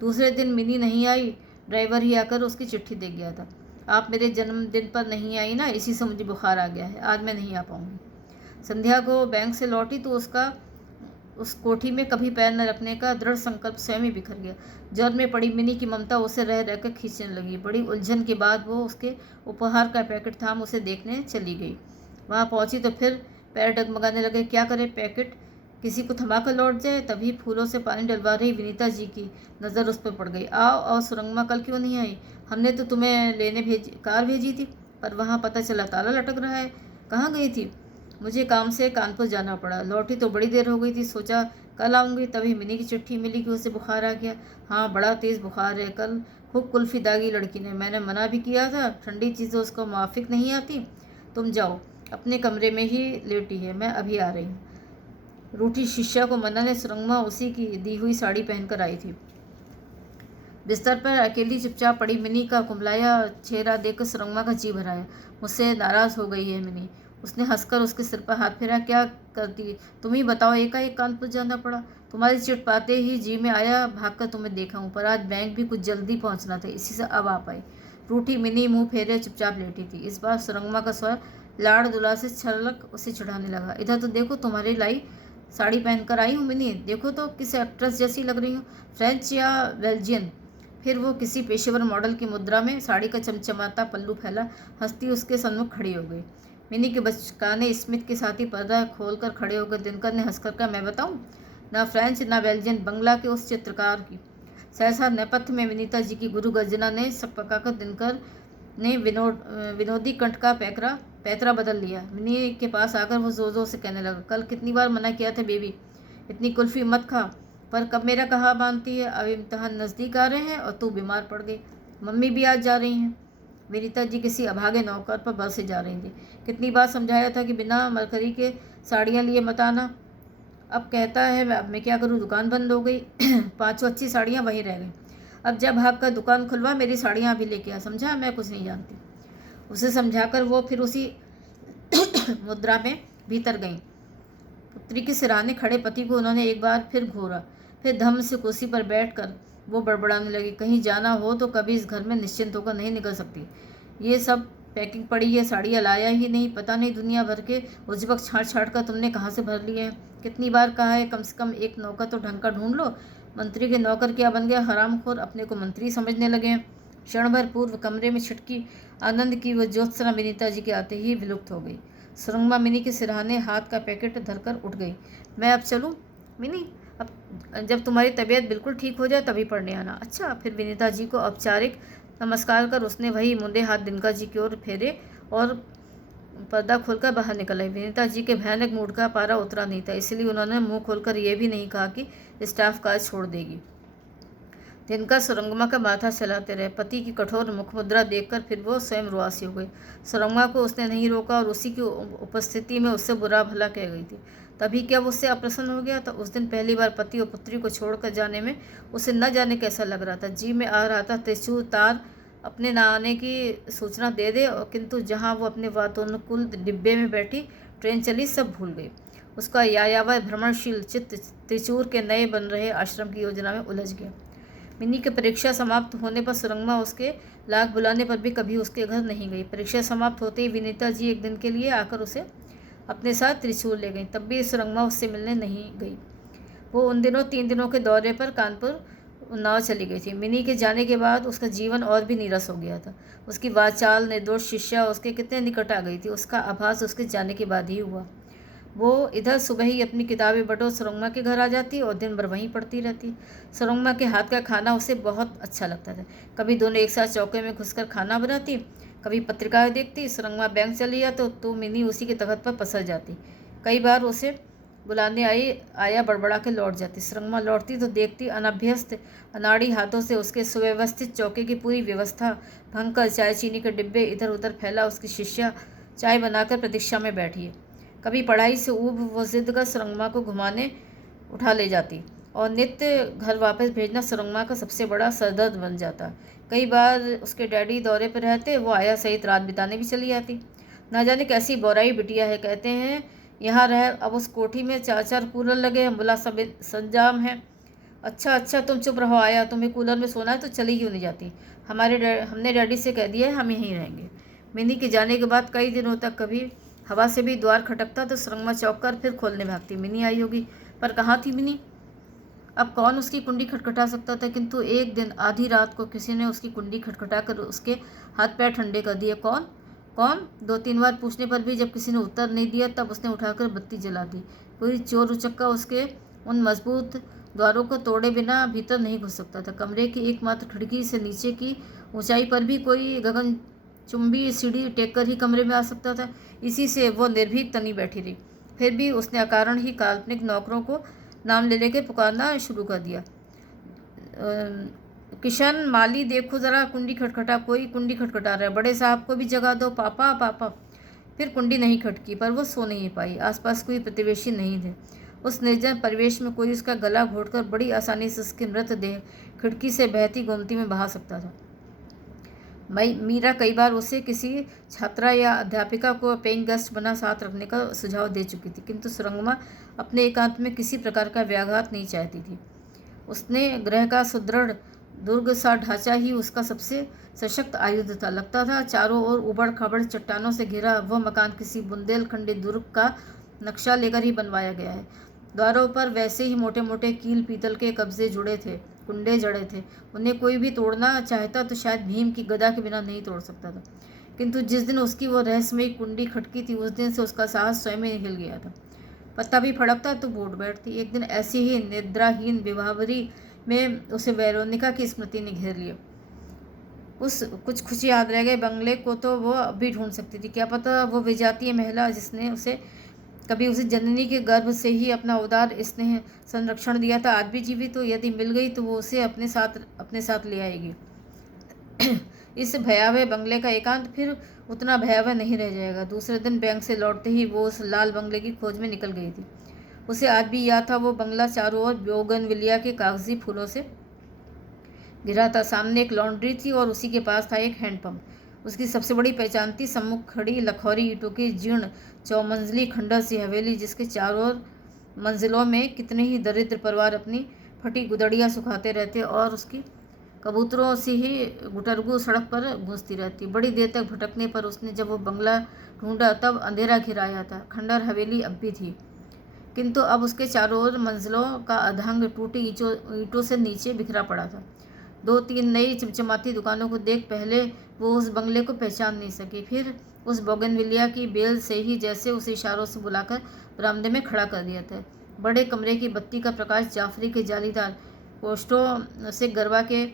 दूसरे दिन मिनी नहीं आई, ड्राइवर ही आकर उसकी चिट्ठी दे गया था। आप मेरे जन्मदिन पर नहीं आई ना, इसी से मुझे बुखार आ गया है, आज मैं नहीं आ पाऊंगी। संध्या को बैंक से लौटी तो उसका उस कोठी में कभी पैर न रखने का दृढ़ संकल्प स्वयं ही बिखर गया। जर में पड़ी मिनी की ममता उसे रह रहकर खींचने लगी। बड़ी उलझन के बाद वो उसके उपहार का पैकेट थाम उसे देखने चली गई। वहाँ पहुंची तो फिर पैर डगमगाने लगे। क्या करे, पैकेट किसी को थमाकर लौट जाए। तभी फूलों से पानी डलवा रही विनीता जी की नज़र उस पर पड़ गई। आओ और सुरंगमा कल क्यों नहीं आई? हमने तो तुम्हें लेने कार भेजी थी, पर वहाँ पता चला ताला लटक रहा है। कहाँ गई थी? मुझे काम से कानपुर जाना पड़ा, लौटी तो बड़ी देर हो गई थी, सोचा कल आऊँगी। तभी मिनी की चिट्ठी मिली कि उसे बुखार आ गया। हाँ, बड़ा तेज़ बुखार है। कल खूब कुल्फ़ी दागी लड़की ने, मैंने मना भी किया था, ठंडी चीज़ें उसको माफिक नहीं आती। तुम जाओ, अपने कमरे में ही लेटी है, मैं अभी आ रही हूँ। रूठी शिष्या को मनाने सुरंगमा उसी की दी हुई साड़ी पहनकर आई थी। बिस्तर पर अकेली चुपचाप पड़ी मिनी का कुंबलाया चेहरा देखकर सुरंगमा का जी भराया। मुझसे नाराज़ हो गई है मिनी। उसने हंसकर उसके सिर पर हाथ फेरा। क्या करती, तुम ही बताओ, एकाएक कानपुर जाना पड़ा। तुम्हारी चिट पाते ही जी में आया भागकर तुम्हें देखा हूँ, पर आज बैंक भी कुछ जल्दी पहुँचना था, इसी से अब आ पाई। रूठी मिनी मुंह फेरे चुपचाप लेटी थी। इस बार सुरंगमा का स्वर लाड़ दुला से छलक उसे चिढ़ाने लगा। इधर तो देखो, तुम्हारी लाई साड़ी पहनकर आई हूँ मिनी, देखो तो किस एक्ट्रेस जैसी लग रही हूँ, फ्रेंच या बेल्जियन। फिर वो किसी पेशेवर मॉडल की मुद्रा में साड़ी का चमचमाता पल्लू फैला हंसती उसके सन्मुख खड़ी हो गई। मिनी के बचकाने स्मित के साथ ही पर्दा खोलकर खड़े होकर दिनकर ने हंसकर कहा, मैं बताऊं, ना फ्रेंच ना बेल्जियन, बंगला के उस चित्रकार की। सहसा नेपथ्य में विनीता जी की गुरु गर्जना ने सब पकाकर दिनकर ने विनोदी कंठ का पैतरा बदल लिया। मिनी के पास आकर वो जोर जोर से कहने लगा, कल कितनी बार मना किया था बेबी, इतनी कुल्फी मत खा, पर कब मेरा कहा मानती है। अब इम्तहान नज़दीक आ रहे हैं और तू बीमार पड़ गई। मम्मी भी आज जा रही हैं। विनीता जी किसी अभागे नौकर पर बस से जा रही थी। कितनी बार समझाया था कि बिना मरकरी के साड़ियाँ लिए मत आना। अब कहता है अब मैं क्या करूँ, दुकान बंद हो गई। 5 अच्छी साड़ियाँ वहीं रह गई। अब जब भाग कर दुकान खुलवा, मेरी साड़ियाँ अभी लेके आ, समझा, मैं कुछ नहीं जानती। उसे समझाकर वो फिर उसी मुद्रा में भीतर गई। पुत्री के सिरहाने खड़े पति को उन्होंने एक बार फिर घूरा। फिर धम्म से कुर्सी पर बैठकर वो बड़बड़ाने लगी, कहीं जाना हो तो कभी इस घर में निश्चिंत होकर नहीं निकल सकती। ये सब पैकिंग पड़ी है, साड़ियाँ लाया ही नहीं, पता नहीं दुनिया भर के उजबक छाट कर तुमने कहाँ से भर लिए हैं। कितनी बार कहा है, कम से कम एक नौकर तो ढंग का ढूंढ लो। मंत्री के नौकर क्या बन गया, हरामखोर, अपने को मंत्री समझने लगे हैं। क्षण भर पूर्व कमरे में छिटकी आनंद की वह ज्योत्सना विनीता जी के आते ही विलुप्त हो गई। सुरंगमा मिनी के सिरहाने हाथ का पैकेट धरकर उठ गई। मैं अब चलूँ मिनी, अब जब तुम्हारी तबीयत बिल्कुल ठीक हो जाए तभी पढ़ने आना। अच्छा। फिर विनीता जी को औपचारिक नमस्कार कर उसने वही मुंडे हाथ दिनकर जी की ओर फेरे और पर्दा खोलकर बाहर निकल आई। विनीता जी के भयानक मूड का पारा उतरा नहीं था, इसलिए उन्होंने मुंह खोलकर यह भी नहीं कहा कि स्टाफ काज छोड़ देगी। दिनकर सुरंगमा का माथा चलाते रहे। पति की कठोर मुखमुद्रा देखकर फिर वो स्वयं रुआसी हो गई। सुरंगमा को उसने नहीं रोका और उसी की उपस्थिति में उससे बुरा भला कह गई थी। तभी क्या वो उससे अप्रसन्न हो गया था? उस दिन पहली बार पति और पुत्री को छोड़कर जाने में उसे न जाने कैसा लग रहा था। जी में आ रहा था त्रिशूल तार अपने न आने की सूचना दे दे, और किंतु जहाँ वो अपने वातानुकूल डिब्बे में बैठी ट्रेन चली सब भूल गई। उसका यायावह भ्रमणशील चित्त त्रिचूर के नए बन रहे आश्रम की योजना में उलझ गया। मिनी की परीक्षा समाप्त होने पर सुरंगमा उसके लाख बुलाने पर भी कभी उसके घर नहीं गई। परीक्षा समाप्त होते ही विनीता जी एक दिन के लिए आकर उसे अपने साथ त्रिशूल ले गई, तब भी सुरंगमा उससे मिलने नहीं गई। वो उन दिनों 3 दिनों के दौरे पर कानपुर उन्नाव चली गई थी। मिनी के जाने के बाद उसका जीवन और भी नीरस हो गया था। उसकी वाचाल निर्दोष शिष्या उसके कितने निकट आ गई थी, उसका आभास उसके जाने के बाद ही हुआ। वो इधर सुबह ही अपनी किताबें बटो सुरंगमा के घर आ जाती और दिन भर वहीं पढ़ती रहती। सुरंगमा के हाथ का खाना उसे बहुत अच्छा लगता था। कभी दोनों एक साथ चौके में घुसकर खाना बनाती, कभी पत्रिकाएं देखती। सुरंगमा बैंक चली जा तो मिनी उसी के तख्त पर पसर जाती। कई बार उसे बुलाने आया बड़बड़ा के लौट जाती। सुरंगमा लौटती तो देखती अनभ्यस्त अनाड़ी हाथों से उसके सुव्यवस्थित चौके की पूरी व्यवस्था भंग कर चाय चीनी के डिब्बे इधर उधर फैला उसकी शिष्या चाय बनाकर प्रतीक्षा में बैठी है। कभी पढ़ाई से ऊब वो जिद कर सुरंगमा को घुमाने उठा ले जाती और नित्य घर वापस भेजना सुरंगमा का सबसे बड़ा सरदर्द बन जाता। कई बार उसके डैडी दौरे पर रहते, वो आया सहित रात बिताने भी चली आती। ना जाने कैसी बौराई बिटिया है, कहते हैं यहाँ रह। अब उस कोठी में 4-4 कूलर लगे हैं, बुला सब संजाम है। अच्छा अच्छा, तुम चुप रहो आया, तुम्हें कूलर में सोना है तो चली क्यों नहीं जाती? हमने डैडी से कह दिया है हम यहीं रहेंगे। मिनी के जाने के बाद कई दिनों तक कभी हवा से भी द्वार खटकता तो सुरंगमा चौंक कर फिर खोलने भागती। मिनी आई होगी, पर कहाँ थी मिनी? अब कौन उसकी कुंडी खटखटा सकता था? किंतु एक दिन आधी रात को किसी ने उसकी कुंडी खटखटा कर उसके हाथ पैर ठंडे कर दिए। कौन कौन? 2-3 बार पूछने पर भी जब किसी ने उत्तर नहीं दिया, तब उसने उठाकर बत्ती जला दी। कोई चोर उचक्का उसके उन मजबूत द्वारों को तोड़े बिना भीतर नहीं घुस सकता था। कमरे की एकमात्र खिड़की से नीचे की ऊंचाई पर भी कोई गगनचुंबी सीढ़ी टेक कर ही कमरे में आ सकता था। इसी से वो निर्भीक तनी बैठी रही। फिर भी उसने अकारण ही काल्पनिक नौकरों को नाम ले लेके पुकारना शुरू कर दिया। किशन, माली, देखो ज़रा कुंडी खटखटा, कोई कुंडी खटखटा रहा है, बड़े साहब को भी जगा दो, पापा पापा। फिर कुंडी नहीं खटकी, पर वो सो नहीं पाई। आसपास कोई प्रतिवेशी नहीं थे। उस निर्जन परिवेश में कोई उसका गला घोटकर बड़ी आसानी से उसके मृतदेह खिड़की से बहती गोमती में बहा सकता था। मीरा कई बार उसे किसी छात्रा या अध्यापिका को पेइंग गेस्ट बना साथ रखने का सुझाव दे चुकी थी, किंतु सुरंगमा अपने एकांत में किसी प्रकार का व्याघात नहीं चाहती थी। उसने गृह का सुदृढ़ दुर्ग सा ढांचा ही उसका सबसे सशक्त आयुध था। लगता था चारों ओर उबड़ खाबड़ चट्टानों से घिरा वह मकान किसी बुंदेलखंडी दुर्ग का नक्शा लेकर ही बनवाया गया है। द्वारों पर वैसे ही मोटे मोटे कील पीतल के कब्जे जुड़े थे, कुंडे जड़े थे। उन्हें कोई भी तोड़ना चाहता तो शायद भीम की गदा के बिना नहीं तोड़ सकता था। किंतु जिस दिन उसकी वो रहस्यमयी कुंडी खटकी थी, उस दिन से उसका साहस स्वयं ही हिल गया था। पत्ता भी फड़कता तो फूट बैठती। एक दिन ऐसी ही निद्राहीन विभावरी में उसे वेरोनिका की स्मृति ने घेर लिया। उस कुछ कुछ याद रह गए बंगले को तो वो अब भी ढूंढ सकती थी। क्या पता वो विजातीय महिला जिसने उसे कभी उसे जननी के गर्भ से ही अपना उदार स्नेह संरक्षण दिया था आज भी जीवित हो। यदि मिल गई तो वो उसे अपने साथ ले आएगी। इस भयावह बंगले का एकांत फिर उतना भयावह नहीं रह जाएगा। दूसरे दिन बैंक से लौटते ही वो उस लाल बंगले की खोज में निकल गई थी। उसे आज भी याद था वो बंगला चारों ओर बोगनविलिया के कागजी फूलों से घिरा था। सामने एक लॉन्ड्री थी और उसी के पास था एक हैंडपंप। उसकी सबसे बड़ी पहचान थी सम्मुख खड़ी लखौरी ईंटों की जीर्ण चौमंजिली खंडर सी हवेली, जिसके चारों ओर मंजिलों में कितने ही दरिद्र परिवार अपनी फटी गुदड़ियाँ सुखाते रहते और उसकी कबूतरों से ही गुटरगू सड़क पर गूंजती रहती। बड़ी देर तक भटकने पर उसने जब वो बंगला ढूंढा तब अंधेरा घिराया था। खंडर हवेली अब भी थी, किंतु अब उसके चारों ओर मंजिलों का अधंग टूटी ईंटों से नीचे बिखरा पड़ा था। 2-3 नई चमचमाती दुकानों को देख पहले वो उस बंगले को पहचान नहीं सकी। फिर उस बोगनविलिया की बेल से ही जैसे उसे इशारों से बुलाकर बरामदे में खड़ा कर दिया था। बड़े कमरे की बत्ती का प्रकाश जाफरी के जालीदार कोष्ठों से गरबा के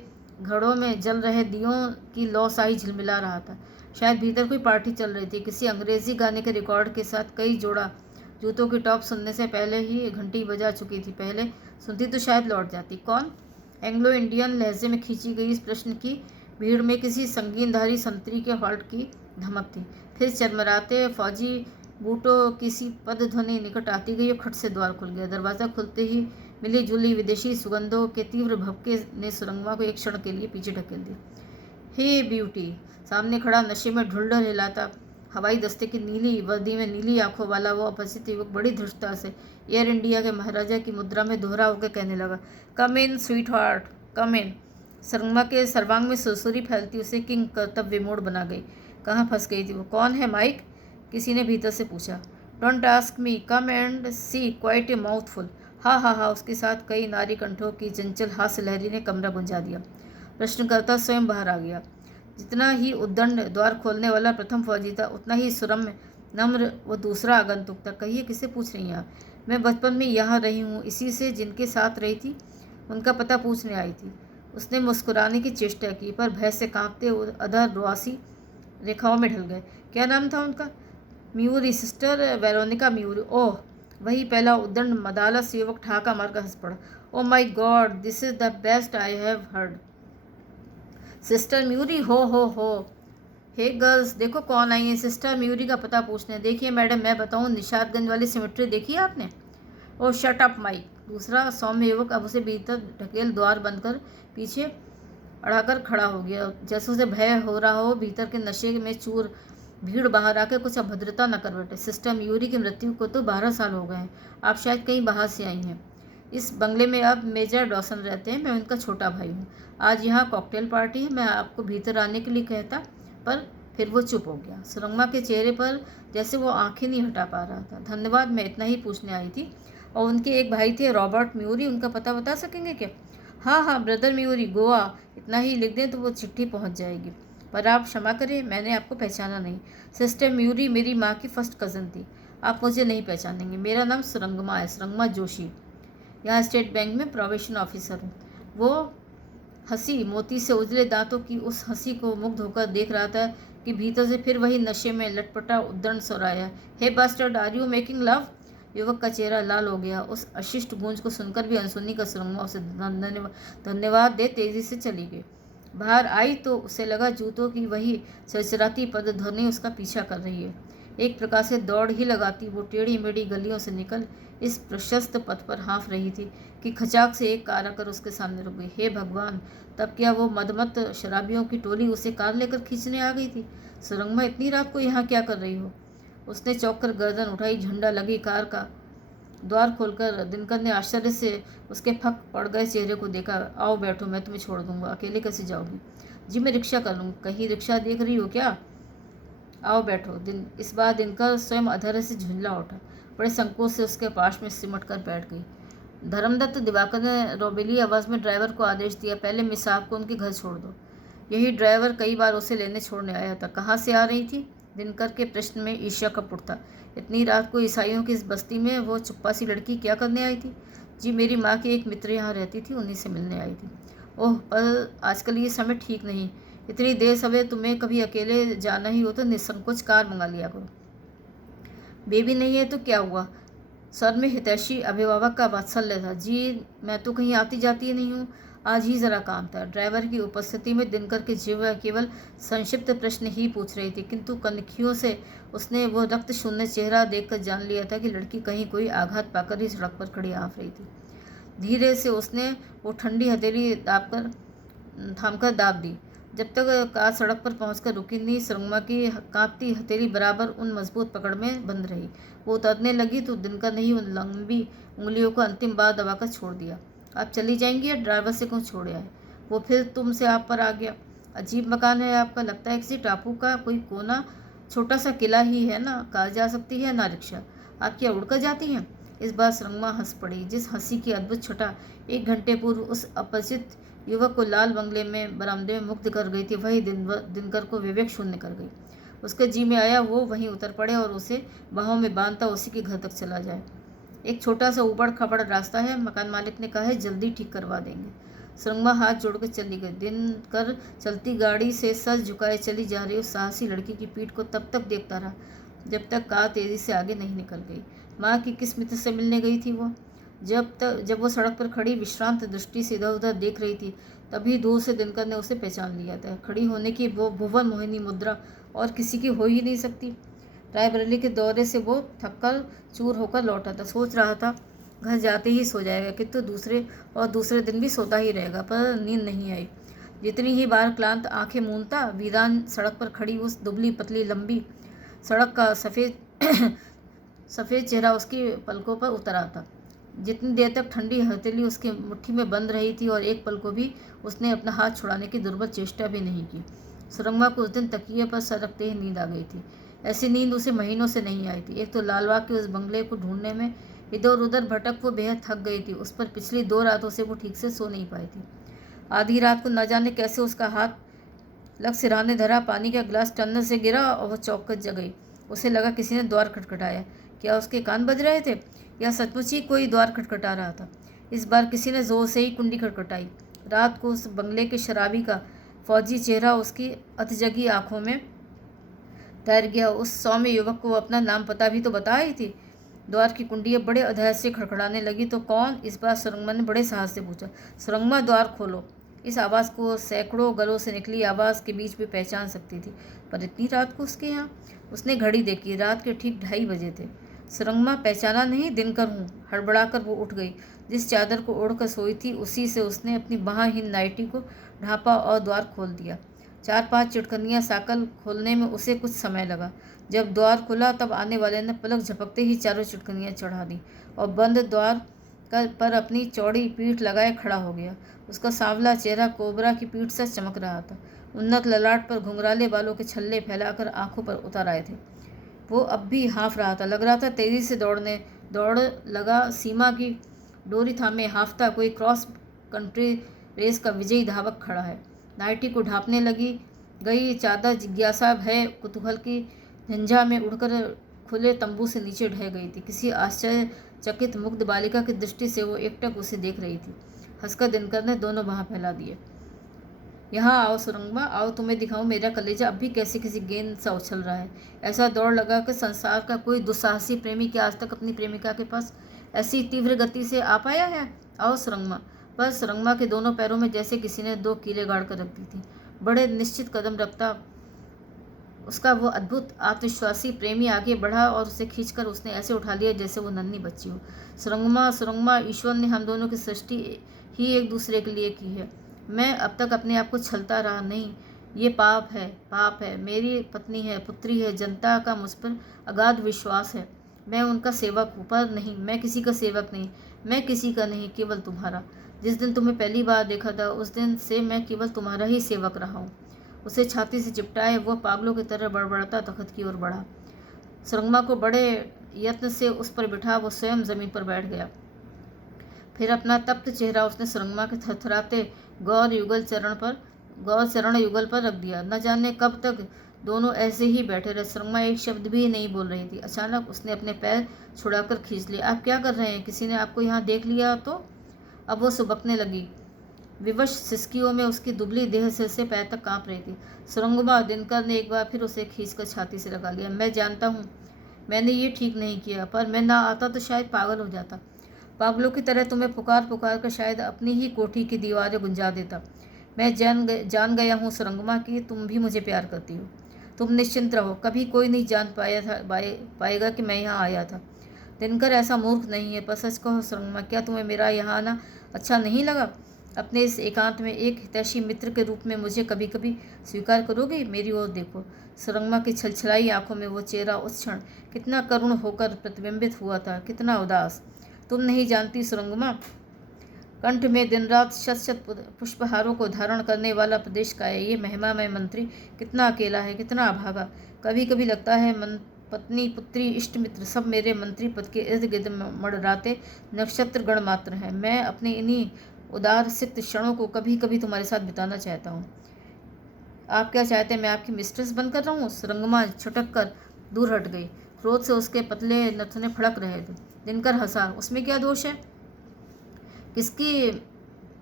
घड़ों में जल रहे दियों की लौ सा ही झिलमिला रहा था। शायद भीतर कोई पार्टी चल रही थी। किसी अंग्रेजी गाने के रिकॉर्ड के साथ कई जोड़ा जूतों की टॉप सुनने से पहले ही घंटी बजा चुकी थी। पहले सुनती तो शायद लौट जाती। कौन? एंग्लो इंडियन लहजे में खींची गई इस प्रश्न की भीड़ में किसी संगीनधारी संतरी के हॉल्ट की धमक थी। फिर चरमराते फौजी बूटों की सी पदध्वनि निकट आती गई और खट से द्वार खुल गया। दरवाज़ा खुलते ही मिली जुली विदेशी सुगंधों के तीव्र भपके ने सुरंगमा को एक क्षण के लिए पीछे ढकेल दिया। हे ब्यूटी! सामने खड़ा नशे में ढुलढुल हिलाता हवाई दस्ते की नीली वर्दी में नीली आंखों वाला वो अपरिचित युवक बड़ी धृष्टता से एयर इंडिया के महाराजा की मुद्रा में दोहरा होकर कहने लगा, कम इन स्वीट हार्ट, कम इन। सुरंगमा के सर्वांग में सुरसुरी फैलती उसे किंग कर्तव्य विमूढ़ बना गई। कहाँ फंस गई थी वो? कौन है माइक? किसी ने भीतर से पूछा। Don't ask me, come and see, quite a mouthful. हा हा हा, उसके साथ कई नारी कंठों की चंचल हास्य लहरी ने कमरा गुंजा दिया। प्रश्नकर्ता स्वयं बाहर आ गया। जितना ही उद्दंड द्वार खोलने वाला प्रथम फौजी था, उतना ही सुरम्य नम्र वो दूसरा आगंतुक था। कहिए, किसे पूछ रही हैं आप? मैं बचपन में यहाँ रही हूँ, इसी से जिनके साथ रही थी उनका पता पूछने आई थी। उसने मुस्कुराने की चेष्टा की, पर भय से कांपते अधर रुआसी रेखाओं में ढल गए। क्या नाम था उनका? म्यूरी, सिस्टर वेरोनिका म्यूरी। ओह, वही पहला उद्दंड मदालस युवक ठहाका मारकर हंस पड़ा। Oh my God, this is the best I have heard. Sister Muri, हो। हे गर्ल्स, देखो कौन आई है, सिस्टर म्यूरी का पता पूछने। देखिए मैडम, मैं बताऊँ, निशादगंज वाली सिमेट्री देखी है आपने? ओह शट अप माइक, दूसरा सौम्य युवक अब उसे भीतर ढकेल द्वार बंद कर पीछे अड़ाकर खड़ा हो गया, जैसे उसे भय हो रहा हो भीतर के नशे में चूर भीड़ बाहर आकर कुछ अभद्रता न कर बैठे। सिस्टर मयूरी की मृत्यु को तो 12 साल हो गए हैं। आप शायद कहीं बाहर से आई हैं। इस बंगले में अब मेजर डॉसन रहते हैं, मैं उनका छोटा भाई हूँ। आज यहाँ कॉकटेल पार्टी है, मैं आपको भीतर आने के लिए कहता, पर फिर वो चुप हो गया। सुरंगमा के चेहरे पर जैसे वो आंखें नहीं हटा पा रहा था। धन्यवाद, मैं इतना ही पूछने आई थी। और उनके एक भाई थे रॉबर्ट म्यूरी, उनका पता बता सकेंगे क्या? हाँ हाँ, ब्रदर म्यूरी, गोवा। इतना ही लिख दें तो वो चिट्ठी पहुंच जाएगी। पर आप क्षमा करें, मैंने आपको पहचाना नहीं। सिस्टर म्यूरी मेरी माँ की फर्स्ट कज़न थी। आप मुझे नहीं पहचानेंगे। मेरा नाम सुरंगमा है, सुरंगमा जोशी। यहाँ स्टेट बैंक में प्रोबेशन ऑफिसर हूँ। वो हंसी, मोती से उजले दांतों की उस हंसी को मुग्ध होकर देख रहा था कि भीतर से फिर वही नशे में लटपटा उद्दंड सुराया। Hey bastard, are you making love? युवक का चेहरा लाल हो गया। उस अशिष्ट गूंज को सुनकर भी अनसुनी का सुरंगमा उसे धन्यवाद दे तेजी से चली गई। बाहर आई तो उसे लगा जूतों की वही चरचराती पदध्वनि उसका पीछा कर रही है। एक प्रकार से दौड़ ही लगाती वो टेढ़ी मेढ़ी गलियों से निकल इस प्रशस्त पथ पर हाँफ रही थी कि खचाक से एक कार आकर उसके सामने रुक गई। हे भगवान, तब क्या वो मदमत शराबियों की टोली उसे कार लेकर खींचने आ गई थी? सुरंगमा, इतनी रात को यहाँ क्या कर रही हो? उसने चौंक कर गर्दन उठाई। झंडा लगी कार का द्वार खोलकर दिनकर ने आश्चर्य से उसके फक पड़ गए चेहरे को देखा। आओ बैठो, मैं तुम्हें छोड़ दूंगा। अकेले कैसे जाओगी? जी मैं रिक्शा कर लूँगी। कहीं रिक्शा देख रही हो क्या? आओ बैठो। इस बार दिनकर स्वयं अधर से झुंझला उठा। बड़े संकोच से उसके पास में सिमट कर बैठ गई। धर्मदत्त दिवाकर ने रोबेली आवाज़ में ड्राइवर को आदेश दिया, पहले मिस साहब को उनके घर छोड़ दो। यही ड्राइवर कई बार उसे लेने छोड़ने आया था। कहाँ से आ रही थी? दिनकर के प्रश्न में ईर्ष्या का पुट था। इतनी रात को ईसाइयों की इस बस्ती में वो चुप्पा सी लड़की क्या करने आई थी? जी मेरी माँ की एक मित्र यहाँ रहती थी, उन्हीं से मिलने आई थी। ओह, पर आजकल ये समय ठीक नहीं। इतनी देर सवेरे तुम्हें कभी अकेले जाना ही हो तो निसंकोच कार मंगा लिया करो। बेबी नहीं है तो क्या हुआ? सर में हितैषी अभिभावक का वात्सल्य था। जी मैं तो कहीं आती जाती नहीं हूँ, आज ही जरा काम था। ड्राइवर की उपस्थिति में दिनकर की जिह्वा केवल संक्षिप्त प्रश्न ही पूछ रही थी, किंतु कनखियों से उसने वो रक्त शून्य चेहरा देखकर जान लिया था कि लड़की कहीं कोई आघात पाकर ही सड़क पर खड़ी आफ रही थी। धीरे से उसने वो ठंडी हथेली थामकर दाब दी। जब तक कार सड़क पर पहुंचकर रुकी नहीं, सुरंगमा की कांपती हथेली बराबर उन मजबूत पकड़ में बंद रही। वो उतरने लगी तो दिनकर ने ही उन लंबी उंगलियों को अंतिम बार दबाकर छोड़ दिया। आप चली जाएंगी या ड्राइवर से कौन छोड़े आए? वो फिर तुमसे आप पर आ गया। अजीब मकान है आपका, लगता है किसी टापू का कोई कोना। छोटा सा किला ही है ना, कार जा सकती है ना रिक्शा। आप क्या उड़कर जाती हैं? इस बार सुरंगमा हंस पड़ी। जिस हंसी की अद्भुत छटा 1 घंटे पूर्व उस अपरिचित युवक को लाल बंगले में बरामदे में मुक्त कर गई थी, वही दिनकर को विवेक शून्य कर गई। उसके जी में आया वो वहीं उतर पड़े और उसे बाहों में बांधता उसी के घर तक चला जाए। एक छोटा सा ऊबड़ खाबड़ रास्ता है, मकान मालिक ने कहा है जल्दी ठीक करवा देंगे। सुरंगमा हाथ जोड़कर चली गई। दिनकर चलती गाड़ी से सर झुकाए चली जा रही उस साहसी लड़की की पीठ को तब तक देखता रहा जब तक कार तेजी से आगे नहीं निकल गई। माँ की किस मित्र से मिलने गई थी वो? जब वो सड़क पर खड़ी विश्रांत दृष्टि से इधर उधर देख रही थी, तभी दूर से दिनकर ने उसे पहचान लिया था। खड़ी होने की वो भुवन मोहिनी मुद्रा और किसी की हो ही नहीं सकती। रायबरेली के दौरे से वो थककर चूर होकर लौटा था। सोच रहा था घर जाते ही सो जाएगा, किंतु दूसरे दिन भी सोता ही रहेगा, पर नींद नहीं आई। जितनी ही बार क्लांत आंखें मूंदता, वीरान सड़क पर खड़ी उस दुबली पतली लंबी सड़क का सफ़ेद चेहरा उसकी पलकों पर उतर आता। जितनी देर तक ठंडी हथेली उसकी मुट्ठी में बंद रही थी और एक पल को भी उसने अपना हाथ छुड़ाने की दुर्बल चेष्टा भी नहीं की। सुरंगमा को उस दिन तकिए पर सर रखते ही नींद आ गई थी। ऐसी नींद उसे महीनों से नहीं आई थी। एक तो लालबाग के उस बंगले को ढूंढने में इधर उधर भटक वो बेहद थक गई थी। उस पर पिछली 2 रातों से वो ठीक से सो नहीं पाई थी। आधी रात को न जाने कैसे उसका हाथ लग सिरहाने धरा, पानी का गिलास टन्नर से गिरा और वह चौंक कर जग गई। उसे लगा किसी ने द्वार खटखटाया। क्या उसके कान बज रहे थे या सचमुच ही कोई द्वार खटखटा रहा था? इस बार किसी ने जोर से ही कुंडी खटखटाई। रात को उस बंगले के शराबी का फौजी चेहरा उसकी अधजगी आंखों में तैर गया। उस सौम्य युवक को अपना नाम पता भी तो बता आई थी। द्वार की कुंडी बड़े अधैर्य से खड़खड़ाने लगी। तो कौन? इस बार सुरंगमा ने बड़े साहस से पूछा। सुरंगमा, द्वार खोलो। इस आवाज़ को सैकड़ों गलों से निकली आवाज़ के बीच भी पहचान सकती थी, पर इतनी रात को उसके यहाँ? उसने घड़ी देखी। रात के ठीक 2:30 बजे थे। सुरंगमा पहचाना नहीं, दिनकर हूँ। हड़बड़ाकर वो उठ गई। जिस चादर को ओढ़कर सोई थी उसी से उसने अपनी बाँहीन नाइटी को ढाँपा और द्वार खोल दिया। 4-5 चिटकनियाँ साकल खोलने में उसे कुछ समय लगा। जब द्वार खुला तब आने वाले ने पलक झपकते ही चारों चिटकनियाँ चढ़ा दी और बंद द्वार पर अपनी चौड़ी पीठ लगाए खड़ा हो गया। उसका सांवला चेहरा कोबरा की पीठ से चमक रहा था। उन्नत ललाट पर घुंघराले बालों के छल्ले फैलाकर आंखों पर उतर आए थे। वो अब भी हाँफ रहा था। लग रहा था तेजी से दौड़ लगा, सीमा की डोरी थामे हाँफता कोई क्रॉस कंट्री रेस का विजयी धावक खड़ा है। नाइटी को ढांपने गई चादर जिज्ञासा भय कुतूहल की झंझा में उड़कर खुले तंबू से नीचे ढह गई थी। किसी आश्चर्यचकित मुग्ध बालिका की दृष्टि से वो एकटक उसे देख रही थी। हंसकर दिनकर ने दोनों बाँह फैला दिए। यहाँ आओ सुरंगमा, आओ, तुम्हें दिखाऊं मेरा कलेजा अब भी कैसे किसी गेंद सा उछल रहा है। ऐसा दौड़ लगा कि संसार का कोई दुस्साहसी प्रेमी क्या आज तक अपनी प्रेमिका के पास ऐसी तीव्र गति से आ पाया है। आओ सुरंगमा। पर सुरंगमा के दोनों पैरों में जैसे किसी ने 2 कीलें गाड़ कर रख दी थी। बड़े निश्चित कदम रखता उसका वो अद्भुत आत्मविश्वासी प्रेमी आगे बढ़ा और उसे खींचकर उसने ऐसे उठा लिया जैसे वो नन्ही बच्ची हो। सुरंगमा, सुरंगमा, ईश्वर ने हम दोनों की सृष्टि ही एक दूसरे के लिए की है। मैं अब तक अपने आप को छलता रहा नहीं। ये पाप है, पाप है। मेरी पत्नी है, पुत्री है, जनता का मुझ पर अगाध विश्वास है। मैं उनका सेवक हूँ, पर नहीं, मैं किसी का सेवक नहीं। मैं किसी का नहीं, केवल तुम्हारा। जिस दिन तुम्हें पहली बार देखा था उस दिन से मैं केवल तुम्हारा ही सेवक रहा हूँ। उसे छाती से चिपटाए वह पागलों की तरह बड़बड़ाता तख्त की ओर बढ़ा। सुरंगमा को बड़े यत्न से उस पर बिठा वो स्वयं जमीन पर बैठ गया। फिर अपना तप्त चेहरा उसने सुरंगमा के थरथराते गौर चरण युगल पर रख दिया। न जाने कब तक दोनों ऐसे ही बैठे रहे। सुरंगमा एक शब्द भी नहीं बोल रही थी। अचानक उसने अपने पैर छुड़ाकर खींच लिए। आप क्या कर रहे हैं? किसी ने आपको यहाँ देख लिया तो? अब वो सुबकने लगी। विवश सिसकियों में उसकी दुबली देह सिर से पैर तक कांप रही थी। सुरंगमा, दिनकर ने एक बार फिर उसे खींचकर छाती से लगा लिया। मैं जानता हूँ मैंने ये ठीक नहीं किया, पर मैं ना आता तो शायद पागल हो जाता। पागलों की तरह तुम्हें पुकार पुकार कर शायद अपनी ही कोठी की दीवारें गुंजा देता। मैं जान गया हूँ सुरंगमा कि तुम भी मुझे प्यार करती हो। तुम निश्चिंत रहो, कभी कोई नहीं जान पाएगा कि मैं यहाँ आया था। दिनकर ऐसा मूर्ख नहीं है, पर सच कहो सुरंगमा, क्या तुम्हें मेरा यहाँ आना अच्छा नहीं लगा? अपने इस एकांत में एक हितैषी मित्र के रूप में मुझे कभी कभी स्वीकार करोगे? मेरी ओर देखो। सुरंगमा की छलछलाई आंखों में वो चेहरा उस क्षण कितना करुण होकर प्रतिबिंबित हुआ था, कितना उदास। तुम नहीं जानती सुरंगमा, कंठ में दिन रात शत शत पुष्पहारों को धारण करने वाला प्रदेश का है ये महिमामय मंत्री कितना अकेला है, कितना अभागा। कभी कभी लगता है पत्नी, पुत्री, इष्ट मित्र सब मेरे मंत्री पद के इर्द गिर्द मड़राते नक्षत्र गण मात्र हैं। मैं अपने इन्हीं उदार सिक्त क्षणों को कभी कभी तुम्हारे साथ बिताना चाहता हूँ। आप क्या चाहते हैं, मैं आपकी मिस्ट्रेस बनकर रहूँ? सुरंगमा छुटक कर दूर हट गई। क्रोध से उसके पतले नथुने फड़क रहे थे। दिनकर हंसा। उसमें क्या दोष है? किसकी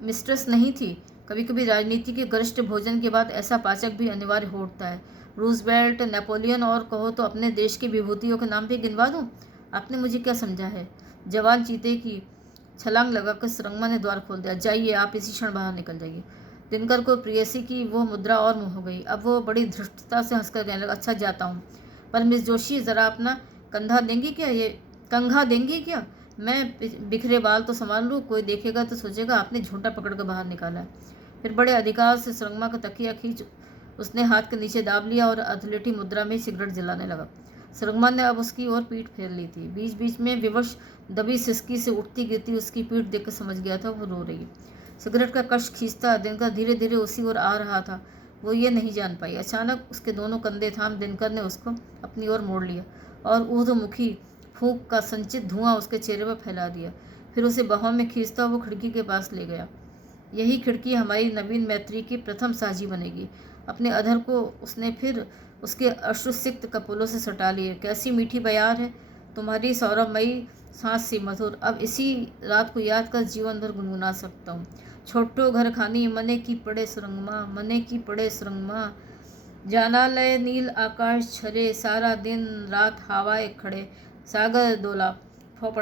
मिस्ट्रेस नहीं थी? कभी कभी राजनीति के गरिष्ठ भोजन के बाद ऐसा पाचक भी अनिवार्य हो उठता है। रूजवेल्ट, नेपोलियन और कहो तो अपने देश की विभूतियों के नाम पे गिनवा दूँ? आपने मुझे क्या समझा है? जवान चीते की छलांग लगाकर सुरंगमा ने द्वार खोल दिया। जाइए, आप इसी क्षण बाहर निकल जाइए। दिनकर को प्रेयसी की वो मुद्रा और मुँह हो गई। अब वो बड़ी धृष्टता से हंसकर कहने लगा, अच्छा जाता हूँ, पर मिस जोशी ज़रा अपना कंधा देंगी क्या? ये कंघा देंगी क्या? मैं बिखरे बाल तो संभाल लूँ, कोई देखेगा तो सोचेगा आपने झूठा पकड़ कर बाहर निकाला है। फिर बड़े अधिकार से सुरंगमा का तकिया खींच उसने हाथ के नीचे दाब लिया और अधलेटी मुद्रा में सिगरेट जलाने लगा। सुरंगमा ने अब उसकी ओर पीठ फेर ली थी। बीच बीच में विवश दबी सिसकी से उठती गिरती उसकी पीठ देखकर समझ गया था वो रो रही। सिगरेट का कश खींचता दिनकर धीरे धीरे उसी ओर आ रहा था। वो ये नहीं जान पाई। अचानक उसके दोनों कंधे थाम दिनकर ने उसको अपनी ओर मोड़ लिया और ऊर्ध्वमुखी फूंक का संचित धुआं उसके चेहरे पर फैला दिया। फिर उसे बाहों में खींचता वो खिड़की के पास ले गया। यही खिड़की हमारी नवीन मैत्री की प्रथम साझी बनेगी। अपने अधर को उसने फिर उसके अश्रुसिक्त कपोलों से सटा लिए। कैसी मीठी बयार है तुम्हारी सौरभमयी सांस सी मधुर। अब इसी रात को याद कर जीवन भर गुनगुना सकता हूँ। छोटो घर खानी मने की पड़े सुरंगमा, मने की पड़े सुरंगमा। जानालय नील आकाश छरे, सारा दिन रात हवाएं खड़े। सागर डोला। पाँव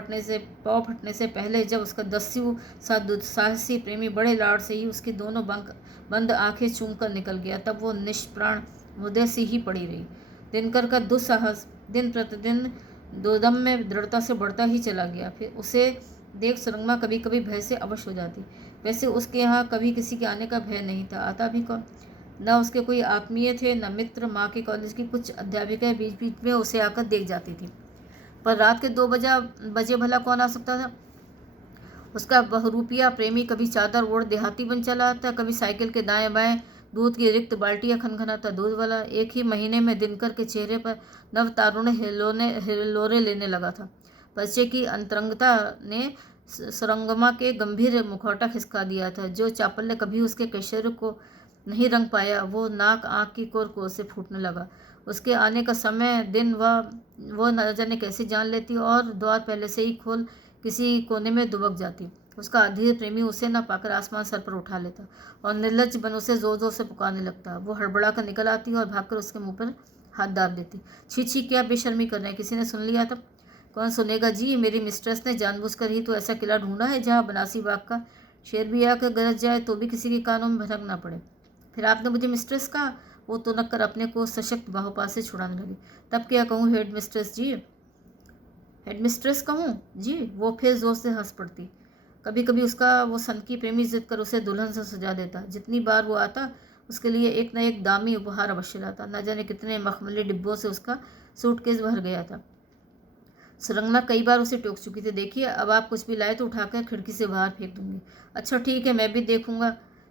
फटने से पहले जब उसका दस्यु सा दुस्साहसी प्रेमी बड़े लाड़ से ही उसकी दोनों बंद आंखें चूम कर निकल गया, तब वो निष्प्राण मुर्दे सी ही पड़ी रही। दिनकर का दुस्साहस दिन प्रतिदिन दो दम में दृढ़ता से बढ़ता ही चला गया। फिर उसे देख सुरंगमा कभी कभी भय से अवश हो जाती। वैसे उसके यहाँ कभी किसी के आने का भय नहीं था। आता भी कौन? न उसके कोई आत्मीय थे, न मित्र। माँ के कॉलेज की कुछ अध्यापिकाएं बीच बीच में उसे आकर देख जाती थी, पर रात के 2 बजे भला कौन आ सकता था? उसका बहुरूपिया प्रेमी कभी चादर ओढ़ देहाती बन चला आता, कभी साइकिल के दाएं बाएं दूध की रिक्त बाल्टियां खनखनाता दूध वाला। एक ही महीने में दिनकर के चेहरे पर नव तारुण्य हिलोरे लेने लगा था। परिचय की अंतरंगता ने सुरंगमा के गंभीर मुखौटा खिसका दिया था। जो चापल्य कभी उसके कैशोर को नहीं रंग पाया, वो नाक आँख की कोर कोर से फूटने लगा। उसके आने का समय दिन वो न जाने कैसे जान लेती और द्वार पहले से ही खोल किसी कोने में दुबक जाती। उसका अधीर प्रेमी उसे न पाकर आसमान सर पर उठा लेता और निर्लज्ज बन उसे जोर जोर से पुकारने लगता। वो हड़बड़ा कर निकल आती और भागकर उसके मुंह पर हाथ डाल देती। छी छी, क्या बेशर्मी कर रहे हैं, किसी ने सुन लिया तब? कौन सुनेगा जी, मेरी मिस्ट्रेस ने जानबूझकर ही तो ऐसा किला ढूंढा है जहाँ बनासी बाग का शेर भी आकर गरज जाए तो भी किसी के कानों में भनक ना पड़े। फिर आपने मुझे मिस्ट्रेस कहा? वो तुनक कर अपने को सशक्त बाहुपात से छुड़ाने लगी। तब क्या कहूँ हेड मिस्ट्रेस जी, हेडमिस्ट्रेस कहूँ जी? वो फिर जोर से हंस पड़ती। कभी कभी उसका वो सनकी प्रेमी जिद कर उसे दुल्हन से सजा देता। जितनी बार वो आता उसके लिए एक न एक दामी उपहार अवश्य लाता। न जाने कितने मखमली डिब्बों से उसका सूटकेस भर गया था। सुरंगना कई बार उसे टोक चुकी थी। देखिए, अब आप कुछ भी लाए तो उठाकर खिड़की से बाहर फेंक दूंगी। अच्छा ठीक है, मैं भी देखूंगा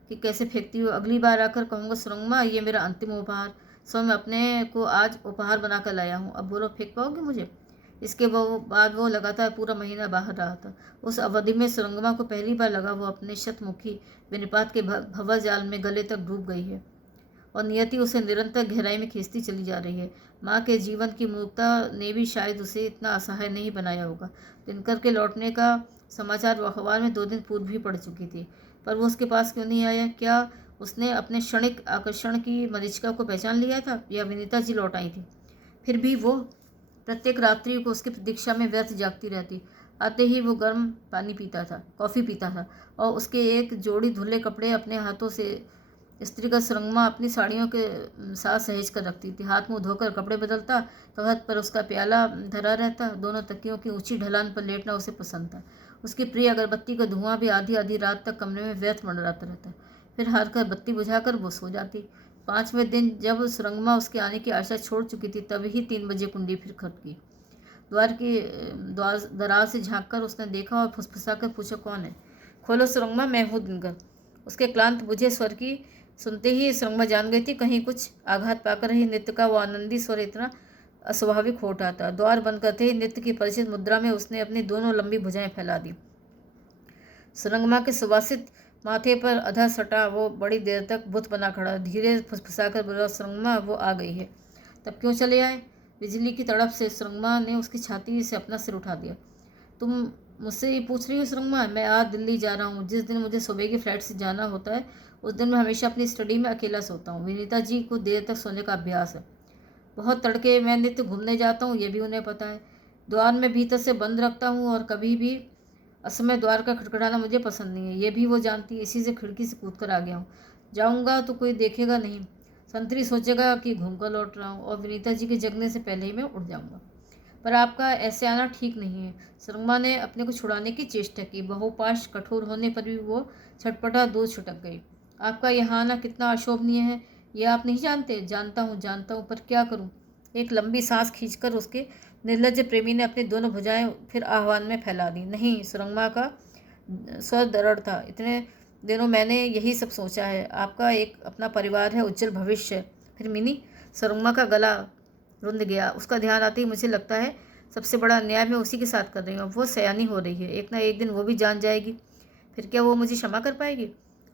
कि कैसे फेंकती हूँ। अगली बार आकर कहूँगा, सुरंगमा ये मेरा अंतिम उपहार, सो मैं अपने को आज उपहार बनाकर लाया हूँ। अब बोलो, फेंक पाओगे मुझे? इसके बाद वो लगातार पूरा महीना बाहर रहा था। उस अवधि में सुरंगमा को पहली बार लगा वो अपने शतमुखी विनिपात के भंवर जाल में गले तक डूब गई है और नियति उसे निरंतर गहराई में खींचती चली जा रही है। माँ के जीवन की मूर्खता ने भी शायद उसे इतना असहाय नहीं बनाया होगा। दिनकर के लौटने का समाचार अखबार में 2 दिन पूर्व भी पड़ चुकी थी, पर वो उसके पास क्यों नहीं आया? क्या उसने अपने क्षणिक आकर्षण की मरीचिका को पहचान लिया था, या विनीता जी लौट आई थी? फिर भी वो प्रत्येक रात्रि को उसकी प्रतीक्षा में व्यर्थ जागती रहती। आते ही वो गर्म पानी पीता था, कॉफ़ी पीता था और उसके एक जोड़ी धुले कपड़े अपने हाथों से स्त्रीगत सुरंगमा अपनी साड़ियों के साथ सहेज कर रखती थी। हाथ मुंह धोकर कपड़े बदलता तो हाथ पर उसका प्याला धरा रहता। दोनों तकियों की ऊंची ढलान पर लेटना उसे पसंद था। उसकी प्रिय अगरबत्ती का धुआं भी आधी आधी रात तक कमरे में व्यर्थ मंडराता रहता। फिर हार कर बत्ती बुझाकर वो सो जाती। 5वें दिन जब सुरंगमा उसके आने की आशा छोड़ चुकी थी, तभी 3 बजे कुंडी फिर खटकी। द्वार दराज से झांककर उसने देखा और फुसफुसा कर पूछा, कौन है? खोलो सुरंगमा, मैं हूँ दिनकर। उसके क्लांत बुझे स्वर की सुनते ही सुरंगमा जान गई थी कहीं कुछ आघात पाकर ही नृत्य का वो आनंदी स्वर इतना अस्वाभाविक हो उठा था। द्वार बंद करते ही नृत्य की परिचित मुद्रा में उसने अपनी दोनों लंबी भुजाएं फैला दी। सुरंगमा के सुवासित माथे पर अधर सटा वो बड़ी देर तक बुत बना खड़ा। धीरे फुसफुसाकर बोला, सुरंगमा वो आ गई है। तब क्यों चले आए? बिजली की तड़प से सुरंगमा ने उसकी छाती से अपना सिर उठा दिया। तुम मुझसे ये पूछ रही हो सुरंगमा? मैं आज दिल्ली जा रहा हूँ। जिस दिन मुझे सुबह की फ्लाइट से जाना होता है उस दिन मैं हमेशा अपनी स्टडी में अकेला सोता हूँ। विनीता जी को देर तक सोने का अभ्यास है। बहुत तड़के मैं नित्य घूमने जाता हूँ, ये भी उन्हें पता है। द्वार में भीतर से बंद रखता हूँ और कभी भी असमय द्वार का खटखटाना मुझे पसंद नहीं है, ये भी वो जानती है। इसी से खिड़की से कूद कर आ गया हूँ। जाऊँगा तो कोई देखेगा नहीं, संतरी सोचेगा कि घूम कर लौट रहा हूँ और विनीता जी के जगने से पहले ही मैं उठ जाऊँगा। पर आपका ऐसे आना ठीक नहीं है। सुरंगमा ने अपने को छुड़ाने की चेष्टा की। बहुपाश कठोर होने पर भी वो छटपटा दूर छुटक गई। आपका यहाँ आना कितना अशोभनीय है, ये आप नहीं जानते? जानता हूँ, पर क्या करूँ? एक लंबी सांस खींचकर उसके निर्लज्ज प्रेमी ने अपनी दोनों भुजाएं फिर आह्वान में फैला दी। नहीं, सुरंगमा का स्वर दृढ़ था। इतने दिनों मैंने यही सब सोचा है। आपका एक अपना परिवार है, उज्जवल भविष्य। फिर मिनी, सुरंगमा का गला रुंध गया। उसका ध्यान आते ही मुझे लगता है सबसे बड़ा अन्याय मैं उसी के साथ कर रही हूँ। वो सयानी हो रही है, एक ना एक दिन वो भी जान जाएगी। फिर क्या वो मुझे क्षमा कर पाएगी?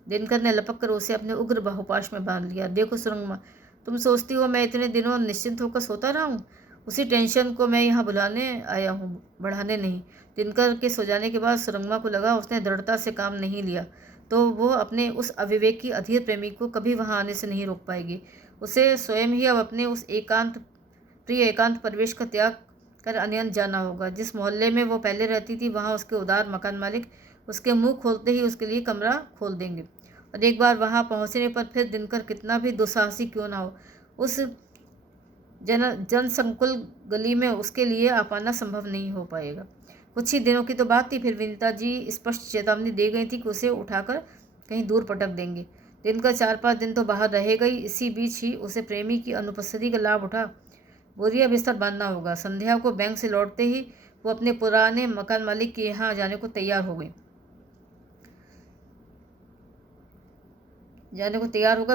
दिनकर ने लपक कर उसे अपने उग्र बाहुपाश में बांध लिया। देखो सुरंगमा, तुम सोचती हो मैं इतने दिनों निश्चिंत होकर सोता रहा हूँ? उसी टेंशन को मैं यहाँ बुलाने आया हूँ, बढ़ाने नहीं। दिनकर के सो जाने के बाद सुरंगमा को लगा उसने दृढ़ता से काम नहीं लिया तो वो अपने उस अविवेकी अधीर प्रेमी को कभी वहाँ आने से नहीं रोक पाएगी। उसे स्वयं ही अब अपने उस प्रिय एकांत परिवेश का त्याग कर अन्यत्र जाना होगा। जिस मोहल्ले में वो पहले रहती थी वहाँ उसके उदार मकान मालिक उसके मुंह खोलते ही उसके लिए कमरा खोल देंगे और एक बार वहाँ पहुँचने पर फिर दिनकर कितना भी दुस्साहसी क्यों ना हो, उस जनसंकुल गली में उसके लिए आ पाना संभव नहीं हो पाएगा। कुछ ही दिनों की तो बात थी, फिर विनीता जी स्पष्ट चेतावनी दे गई थी कि उसे उठाकर कहीं दूर पटक देंगे। दिन का 4-5 दिन तो बाहर रहेगा ही। इसी बीच ही उसे प्रेमी की अनुपस्थिति का लाभ उठा बोरिया बिस्तर बांधना होगा। संध्या को बैंक से लौटते ही वो अपने पुराने मकान मालिक के यहाँ जाने को तैयार हो गई।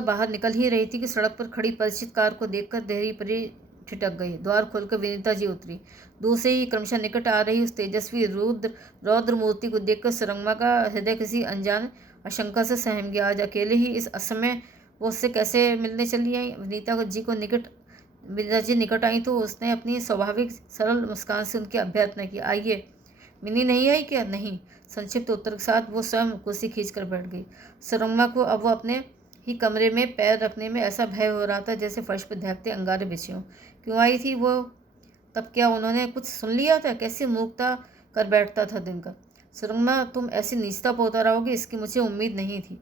बाहर निकल ही रही थी कि सड़क पर खड़ी परिचित कार को देखकर देहरी परी ठिठक गई। द्वार खोलकर विनीता जी उतरी। दूर से ही क्रमशः निकट आ रही उस तेजस्वी रौद्र मूर्ति को देखकर सुरंगमा का हृदय किसी अनजान आशंका से सहम गया। आज अकेले ही इस असमय वो उससे कैसे मिलने चली आई। विनीता जी निकट आई तो उसने अपनी स्वाभाविक सरल मुस्कान से उनकी अभ्यर्थना की, आइए। मिनी नहीं आई क्या? नहीं, संक्षिप्त उत्तर के साथ वो स्वयं कुर्सी खींचकर बैठ गई। सुरंगमा को अब वो अपने ही कमरे में पैर रखने में ऐसा भय हो रहा था जैसे फर्श पर दहकते अंगारे बिछे हों। क्यों आई थी वो तब? क्या उन्होंने कुछ सुन लिया था? कैसी मूर्खता कर बैठता था दिनकर। सुरंगमा, तुम ऐसी नीचता पर उतर आओगे इसकी मुझे उम्मीद नहीं थी।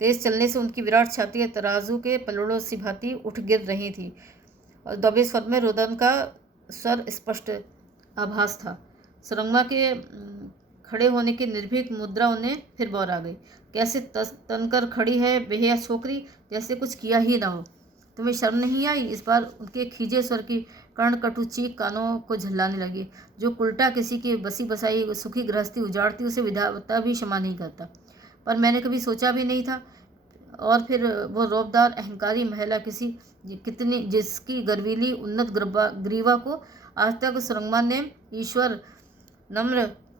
तेज चलने से उनकी विराट छाती तराजू के पलड़ों सी भांति उठ गिर रही थी और दबे स्वर में रुदन का स्वर स्पष्ट आभास था। सुरंगमा के खड़े होने की निर्भीक मुद्रा उन्हें फिर बौर आ गई। कैसे तनकर खड़ी है बेहया छोकरी, जैसे कुछ किया ही ना हो। तुम्हें शर्म नहीं आई? इस बार उनके खींचे स्वर की कर्ण कटु चीख कानों को झल्लाने लगी। जो उल्टा किसी की बसी बसाई सुखी गृहस्थी उजाड़ती उसे विधाता भी क्षमा नहीं करता। पर मैंने कभी सोचा भी नहीं था। और फिर वो रौबदार अहंकारी महिला जिसकी गर्वीली उन्नत ग्रीवा को आज तक सुरंगमा ने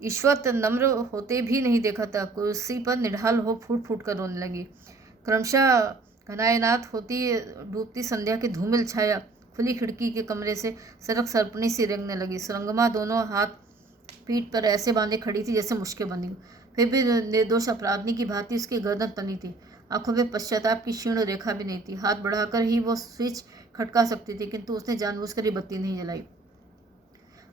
ईश्वत नम्र होते भी नहीं देखा था। कुर्सी पर निढाल हो फूट फूट कर रोने लगी। क्रमशः घनायनाथ होती डूबती संध्या की धूमिल छाया खुली खिड़की के कमरे से सरक सरपनी सी रेंगने लगी। सुरंगमा दोनों हाथ पीठ पर ऐसे बांधे खड़ी थी जैसे मुश्कें बंधी हो। फिर भी निर्दोष अपराधी की भांति उसकी गर्दन तनी थी। आंखों में पश्चाताप की क्षीण रेखा भी नहीं थी। हाथ बढ़ाकर ही वो स्विच खटका सकती थी, किंतु उसने जानबूझकर ही बत्ती नहीं जलाई।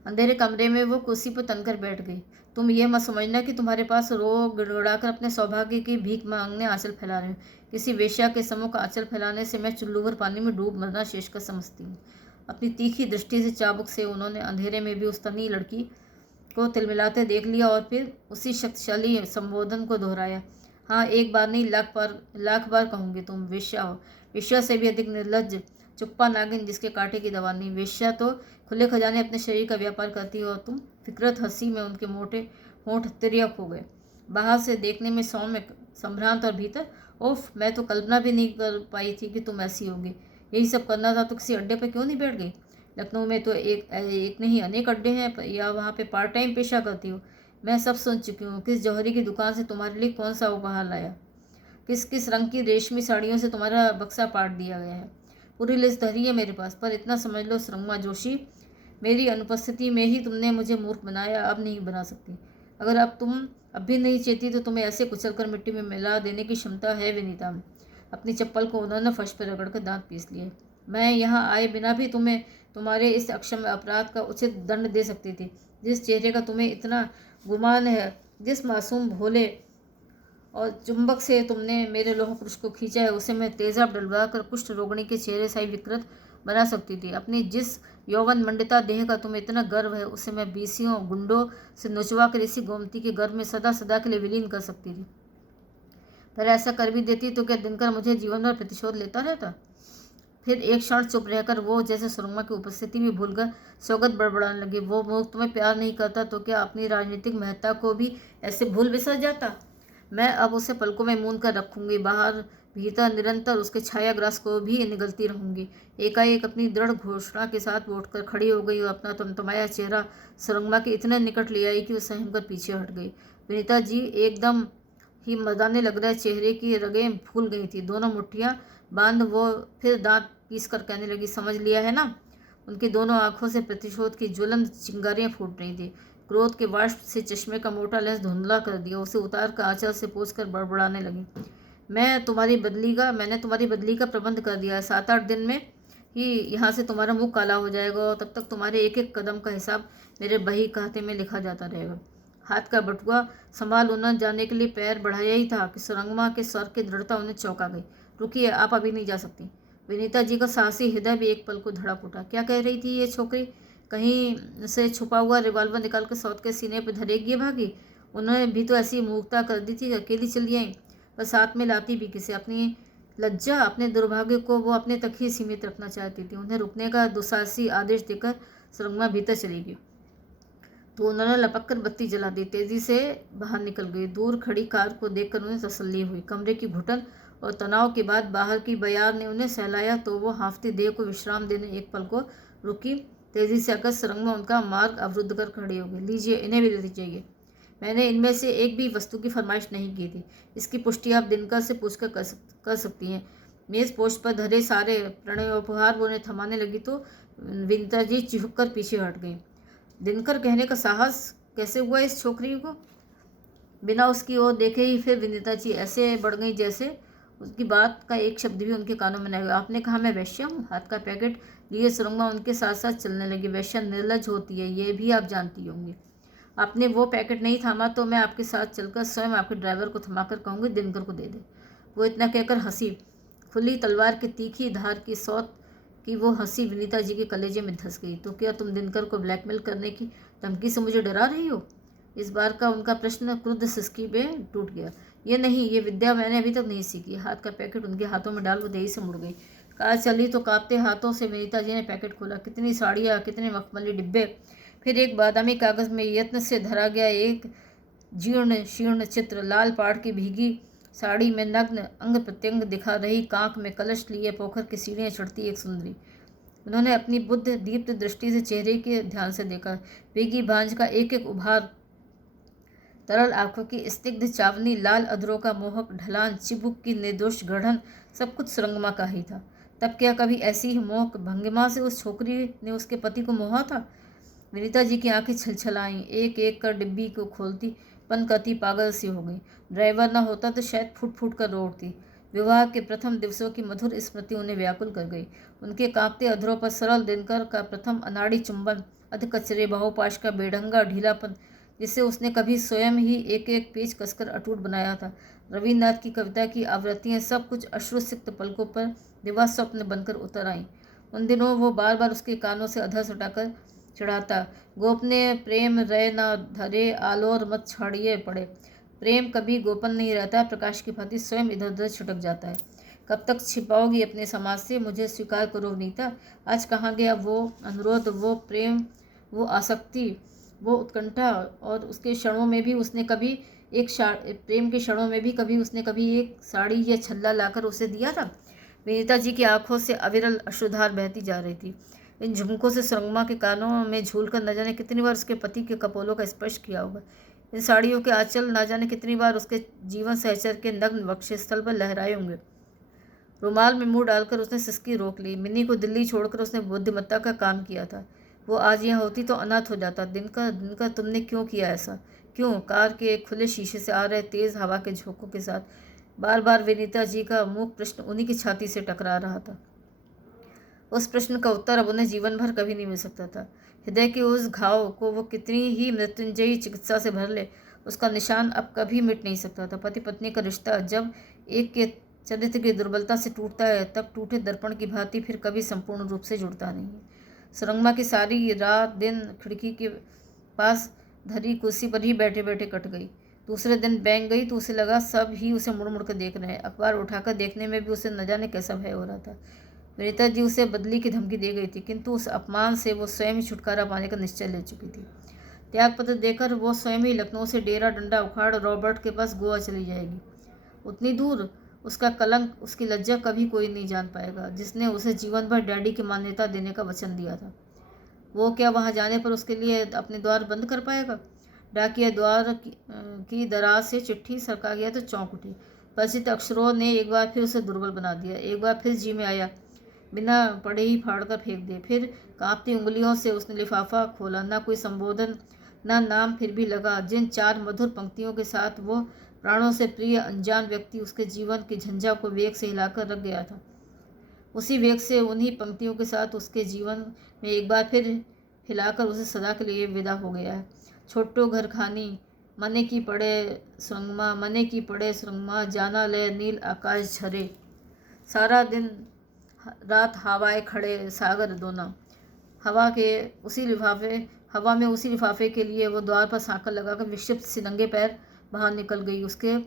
अंधेरे कमरे में वो कुर्सी पर तनकर बैठ गई। तुम ये मत समझना कि तुम्हारे पास रो गिड़गिड़ाकर अपने सौभाग्य की भीख मांगने आंचल फैला रहे हो। किसी वेश्या के सम्मुख आंचल फैलाने से मैं चुल्लू भर पानी में डूब मरना शेष कर समझती हूँ। अपनी तीखी दृष्टि से चाबुक से उन्होंने अंधेरे में भी उस तनी लड़की को तिलमिलाते देख लिया और फिर उसी शक्तिशाली संबोधन को दोहराया। हाँ, एक बार नहीं, लाख बार कहूँगी, तुम वेश्या हो। वेश्या से भी अधिक निर्लज्ज, चुप्पा नागिन जिसके कांटे की दवा नहीं। वेश्या तो खुले खजाने अपने शरीर का व्यापार करती हो और तुम फिक्रत हंसी में उनके मोटे होंठ तिर्यक हो गए। बाहर से देखने में सौम्य संभ्रांत और भीतर ओफ, मैं तो कल्पना भी नहीं कर पाई थी कि तुम ऐसी होगी। यही सब करना था तो किसी अड्डे पर क्यों नहीं बैठ गई? लखनऊ में तो एक नहीं अनेक अड्डे हैं, या वहाँ पे पार्ट टाइम पेशा करती हो। मैं सब सुन चुकी हूँ। किस जौहरी की दुकान से तुम्हारे लिए कौन सा उपहार लाया, किस किस रंग की रेशमी साड़ियों से तुम्हारा बक्सा पाट दिया गया है। पूरी लिस्ट धरी है मेरे पास। पर इतना समझ लो सुरंगमा जोशी, मेरी अनुपस्थिति में ही तुमने मुझे मूर्ख बनाया, अब नहीं बना सकती। अगर अब तुम अब भी नहीं चेती तो तुम्हें ऐसे कुचलकर मिट्टी में मिला देने की क्षमता है विनीता में। अपनी चप्पल को उन्होंने फर्श पर रगड़कर दांत पीस लिए। मैं यहाँ आए बिना भी तुम्हें तुम्हारे इस अक्षम अपराध का उचित दंड दे सकती थी। जिस चेहरे का तुम्हें इतना गुमान है, जिस मासूम भोले और चुंबक से तुमने मेरे लोह पुरुष को खींचा है, उसे मैं तेजाब डलवा कर कुष्ठ रोगिणी के चेहरे सा ही विकृत बना सकती थी। अपनी जिस यौवन मंडिता देह का तुम्हें इतना गर्व है, उसे मैं बीसियों गुंडों से नुचवा कर इसी गोमती के गर्भ में सदा सदा के लिए विलीन कर सकती थी। पर ऐसा कर भी देती तो क्या दिनकर मुझे जीवन भर प्रतिशोध लेता रहता? फिर एक क्षण चुप रहकर वो जैसे सुरंगमा की उपस्थिति भी भूलकर स्वगत बड़बड़ाने लगी। वो मूर्ख तुम्हें प्यार नहीं करता तो क्या अपनी राजनीतिक महत्ता को भी ऐसे भूल बिसर जाता? मैं अब उसे पलकों में मूंद कर रखूंगी, बाहर भीतर निरंतर उसके छायाग्रास को भी निगलती रहूंगी। एकाएक अपनी दृढ़ घोषणा के साथ उठकर खड़ी हो गई और अपना तमतमाया चेहरा सुरंगमा के इतने निकट ले आई कि वो सहम कर पीछे हट गई। विनीता जी एकदम ही मर्दाने लग रहे चेहरे की रगें फूल गई थी। दोनों मुट्ठियां बांध वो फिर दांत पीस कर कहने लगी, समझ लिया है ना? उनकी दोनों आंखों से प्रतिशोध की ज्वलंत चिंगारियां फूट रही थी। क्रोध के वाष्प से चश्मे का मोटा लेंस धुंधला कर दिया। उसे उतार कर आंचल से पोंछ कर बड़बड़ाने लगी, मैंने तुम्हारी बदली का प्रबंध कर दिया है। 7-8 दिन में ही यहाँ से तुम्हारा मुंह काला हो जाएगा और तब तक तुम्हारे एक एक कदम का हिसाब मेरे बही खाते में लिखा जाता रहेगा। हाथ का बटुआ संभाल उन्नत जाने के लिए पैर बढ़ाया ही था कि सुरंगमा के स्वर की दृढ़ता उन्हें चौंका गई। रुकिए, आप अभी नहीं जा सकती। विनीता जी का साहसी हृदय भी एक पल को धड़क उठा। क्या कह रही थी ये छोकरी? कहीं से छुपा हुआ रिवॉल्वर निकाल कर सौत के सीने पर धरेगी ये भागी? उन्होंने भी तो ऐसी मूर्खता कर दी थी, अकेली चली आई। पर साथ में लाती भी किसे? अपनी लज्जा, अपने दुर्भाग्य को वो अपने तक ही सीमित रखना चाहती थी। उन्हें रुकने का दुसाहसी आदेश देकर सुरंगमा भीतर चली गई तो उन्होंने लपक कर बत्ती जला दी, तेजी से बाहर निकल गई। दूर खड़ी कार को देखकर उन्हें तसल्ली हुई। कमरे की घुटन और तनाव के बाद बाहर की बयार ने उन्हें सहलाया तो वो हाफती देह को विश्राम देने एक पल को रुकी। तेजी से आकर सुरंगमा उनका मार्ग अवरुद्ध कर खड़ी हो गई। लीजिए, इन्हें भी ले जाइए। मैंने इनमें से एक भी वस्तु की फरमाइश नहीं की थी। इसकी पुष्टि आप दिनकर से पूछकर कर सकती हैं। मेज पोस्ट पर धरे सारे प्रणयोपहार वो उन्हें थमाने लगी तो विनीता जी चिहुक कर पीछे हट गई। दिनकर कहने का साहस कैसे हुआ इस छोकरी को? बिना उसकी ओर देखे ही फिर विनीता जी ऐसे बढ़ गई जैसे उसकी बात का एक शब्द भी उनके कानों में नहीं गया। आपने कहा मैं वेश्या हूँ? हाथ का पैकेट लिए सुरंगमा उनके साथ साथ चलने लगी। वेश्या निर्लज होती है, ये भी आप जानती होंगी। आपने वो पैकेट नहीं थामा तो मैं आपके साथ चलकर स्वयं आपके ड्राइवर को थमाकर कहूँगी दिनकर को दे दे। वो इतना कहकर हंसी। खुली तलवार की तीखी धार की सौत की वो हंसी विनीता जी के कलेजे में धंस गई। तो क्या तुम दिनकर को ब्लैकमेल करने की धमकी से मुझे डरा रही हो? इस बार का उनका प्रश्न क्रुद्ध सिसकी में टूट गया। ये नहीं, ये विद्या मैंने अभी तक नहीं सीखी। हाथ का पैकेट उनके हाथों में डाल वो देही से मुड़ गई। कार चली तो कांपते हाथों से विनीता जी ने पैकेट खोला। कितनी साड़ियाँ, कितने मखमली डिब्बे। फिर एक बादामी कागज में यत्न से धरा गया एक जीर्ण शीर्ण चित्र। लाल पाड़ की भीगी साड़ी में नग्न अंग प्रत्यंग दिखा रही, कांख में कलश लिए पोखर की सीढ़ियाँ चढ़ती एक सुंदरी। उन्होंने अपनी बुद्ध दीप्त दृष्टि से चेहरे के ध्यान से देखा। भीगी भांज का एक एक उभार, तरल आंखों की स्निग्ध चावनी, लाल अधरों का मोहक ढलान, चिबुक की निर्दोष गढ़न, सब कुछ सुरंगमा का ही था। तब क्या कभी ऐसी ही मोहक भंगिमा से उस छोकरी ने उसके पति को मोहा था? विनीता जी की आंखें छलछलाईं। एक एक कर डिब्बी को खोलती बंद करती पागल सी हो गई। ड्राइवर न होता तो शायद फूट फूट कर रो उठती। विवाह के प्रथम दिवसों की मधुर स्मृति उन्हें व्याकुल कर गई। उनके कांपते अधरों पर सरल दिनकर का प्रथम अनाड़ी चुंबन, अध कचरे बाहुपाश का बेढंगा ढीलापन, जिसे उसने कभी स्वयं ही एक एक पेच कसकर अटूट बनाया था। रविन्द्रनाथ की कविता की आवृत्तियाँ, सब कुछ अश्रुसिक्त पलकों पर दिवा स्वप्न बनकर उतर आईं। उन दिनों वो बार बार उसके कानों से अधर उठाकर चढ़ाता, गोपने प्रेम रह न धरे, आलोर मत छाड़िए पड़े। प्रेम कभी गोपन नहीं रहता, प्रकाश की भांति स्वयं इधर उधर छिटक जाता है। कब तक छिपाओगी अपने समाज से? मुझे स्वीकार करो नीता। आज कहाँ गया वो अनुरोध, वो प्रेम, वो आसक्ति, वो उत्कंठा? और उसके क्षणों में भी उसने कभी प्रेम के क्षणों में भी कभी एक साड़ी या छल्ला लाकर उसे दिया था? विनीता जी की आंखों से अविरल अश्रुधार बहती जा रही थी। इन झुमकों से सुरंगमा के कानों में झूलकर न जाने कितनी बार उसके पति के कपोलों का स्पर्श किया होगा। इन साड़ियों के आंचल न जाने कितनी बार उसके जीवन सहचर के नग्न वक्षस्थल पर लहराए होंगे। रुमाल में मुंह डालकर उसने सिसकी रोक ली। मिनी को दिल्ली छोड़कर उसने बुद्धिमत्ता का काम किया था। वो आज यहाँ होती तो अनाथ हो जाता। दिनकर तुमने क्यों किया ऐसा? क्यों? कार के खुले शीशे से आ रहे तेज हवा के झोंकों के साथ बार बार विनीता जी का मूक प्रश्न उन्हीं की छाती से टकरा रहा था। उस प्रश्न का उत्तर अब उन्हें जीवन भर कभी नहीं मिल सकता था। हृदय के उस घाव को वो कितनी ही मृत्युंजयी चिकित्सा से भर ले, उसका निशान अब कभी मिट नहीं सकता था। पति पत्नी का रिश्ता जब एक के चरित्र की दुर्बलता से टूटता है, तब टूटे दर्पण की भांति फिर कभी संपूर्ण रूप से जुड़ता नहीं है। सुरंगमा की सारी रात दिन खिड़की के पास धरी कुर्सी पर ही बैठे बैठे कट गई। दूसरे दिन बैंक गई तो उसे लगा सब ही उसे मुड़ मुड़ कर देख रहे हैं। अखबार उठाकर देखने में भी उसे न जाने कैसा भय हो रहा था। विनीता जी उसे बदली की धमकी दे गई थी, किंतु उस अपमान से वो स्वयं ही छुटकारा पाने का निश्चय ले चुकी थी। त्यागपत्र देकर वो स्वयं ही लखनऊ से डेरा डंडा उखाड़ रॉबर्ट के पास गोवा चली जाएगी। उतनी दूर उसका कलंक, उसकी लज्जा कभी कोई नहीं जान पाएगा, जिसने उसे जीवन भर डैडी की मान्यता देने का वचन दिया था। वो क्या वहाँ जाने पर उसके लिए अपने द्वार बंद कर पाएगा? डाकिया द्वार की दराज से चिट्ठी सरका गया तो चौंक उठी। परिचित अक्षरों ने एक बार फिर उसे दुर्बल बना दिया। एक बार फिर जी में आया, बिना पढ़े ही फाड़ कर फेंक दिए। फिर कांपती उंगलियों से उसने लिफाफा खोला। ना कोई संबोधन, ना नाम, फिर भी लगा जिन 4 मधुर पंक्तियों के साथ वो प्राणों से प्रिय अनजान व्यक्ति उसके जीवन की झंझा को वेग से हिलाकर रख गया था, उसी वेग से उन्हीं पंक्तियों के साथ उसके जीवन में एक बार फिर हिलाकर उसे सदा के लिए विदा हो गया है। छोटो घर खानी, मने की पड़े सुरंगमा, मने की पड़े सुरंगमा, जाना ले नील आकाश झरे। सारा दिन रात हवाए खड़े सागर दोना। हवा में उसी लिफाफे के लिए वो द्वार पर सांकल लगाकर विक्षिप्त सी नंगे पैर बाहर निकल गई। उसके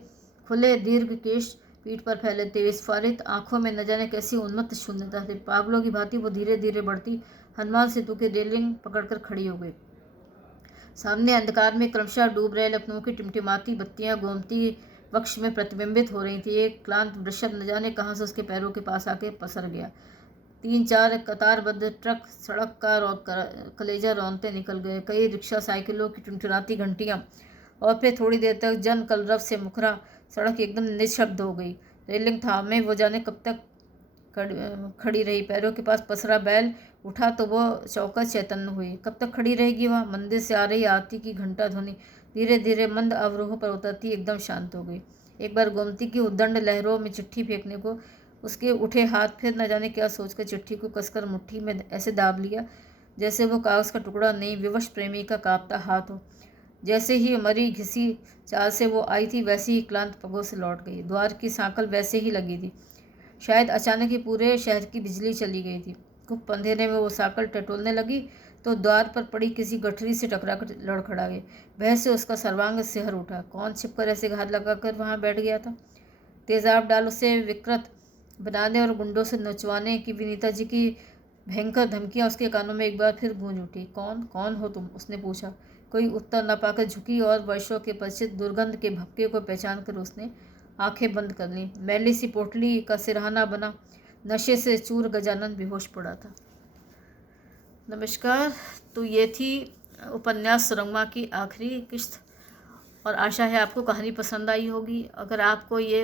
खुले दीर्घ केश पीठ पर फैले थे, विस्फारित आंखों में न जाने कैसी उन्मत्त शून्यता थी। पागलों की भांति वो धीरे धीरे बढ़ती हनुमान सेतु की रेलिंग पकड़कर खड़ी हो गई। सामने अंधकार में क्रमशः डूब रहे लखनऊ की टिमटिमाती बत्तियां गोमती वक्ष में प्रतिबिंबित हो रही थी। एक क्लांत वृषभ न जाने कहाँ से उसके पैरों के पास आके पसर गया। 3-4 कतारबद्ध ट्रक सड़क का कलेजा रौंदते निकल गए। कई रिक्शा साइकिलों की टुनटुनाती घंटियां, और फिर थोड़ी देर तक जन कलरव से मुखरा सड़क एकदम निशब्द हो गई। रेलिंग थामे वो जाने कब तक खड़ी रही। पैरों के पास पसरा बैल उठा तो वो चौकस चैतन्य हुई। कब तक खड़ी रहेगी वह? मंदिर से आ रही आरती की घंटा ध्वनि धीरे धीरे मंद अवरोह पर उतरती एकदम शांत हो गई। एक बार गोमती की उद्दंड लहरों में चिट्ठी फेंकने को उसके उठे हाथ फिर न जाने क्या सोचकर चिट्ठी को कसकर मुट्ठी में ऐसे दाब लिया जैसे वो कागज़ का टुकड़ा नहीं, विवश प्रेमी का कांपता हाथ हो। जैसे ही मरी घिसी चाल से वो आई थी वैसे ही क्लांत पगों से लौट गई। द्वार की सांकल वैसे ही लगी थी। शायद अचानक ही पूरे शहर की बिजली चली गई थी। गुप्त अंधेरे में वो सांकल टटोलने लगी तो द्वार पर पड़ी किसी गठरी से टकराकर लड़खड़ा गई। भय से उसका सर्वांग सिहर उठा। कौन छिपकर ऐसे घात लगाकर वहाँ बैठ गया था? तेजाब डाल उसे विकृत बनाने और गुंडों से नचवाने की विनीता जी की भयंकर धमकियां उसके कानों में एक बार फिर गूंज उठी। कौन हो तुम? उसने पूछा। कोई उत्तर न पाकर झुकी और वर्षों के परिचित दुर्गंध के भपके को पहचान कर उसने आंखें बंद कर लीं। मैली सी पोटली का सिरहाना बना नशे से चूर गजानन बेहोश पड़ा था। नमस्कार। तो ये थी उपन्यास सुरंगमा की आखिरी किस्त, और आशा है आपको कहानी पसंद आई होगी। अगर आपको ये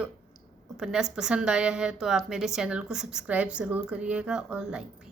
उपन्यास पसंद आया है तो आप मेरे चैनल को सब्सक्राइब ज़रूर करिएगा और लाइक भी।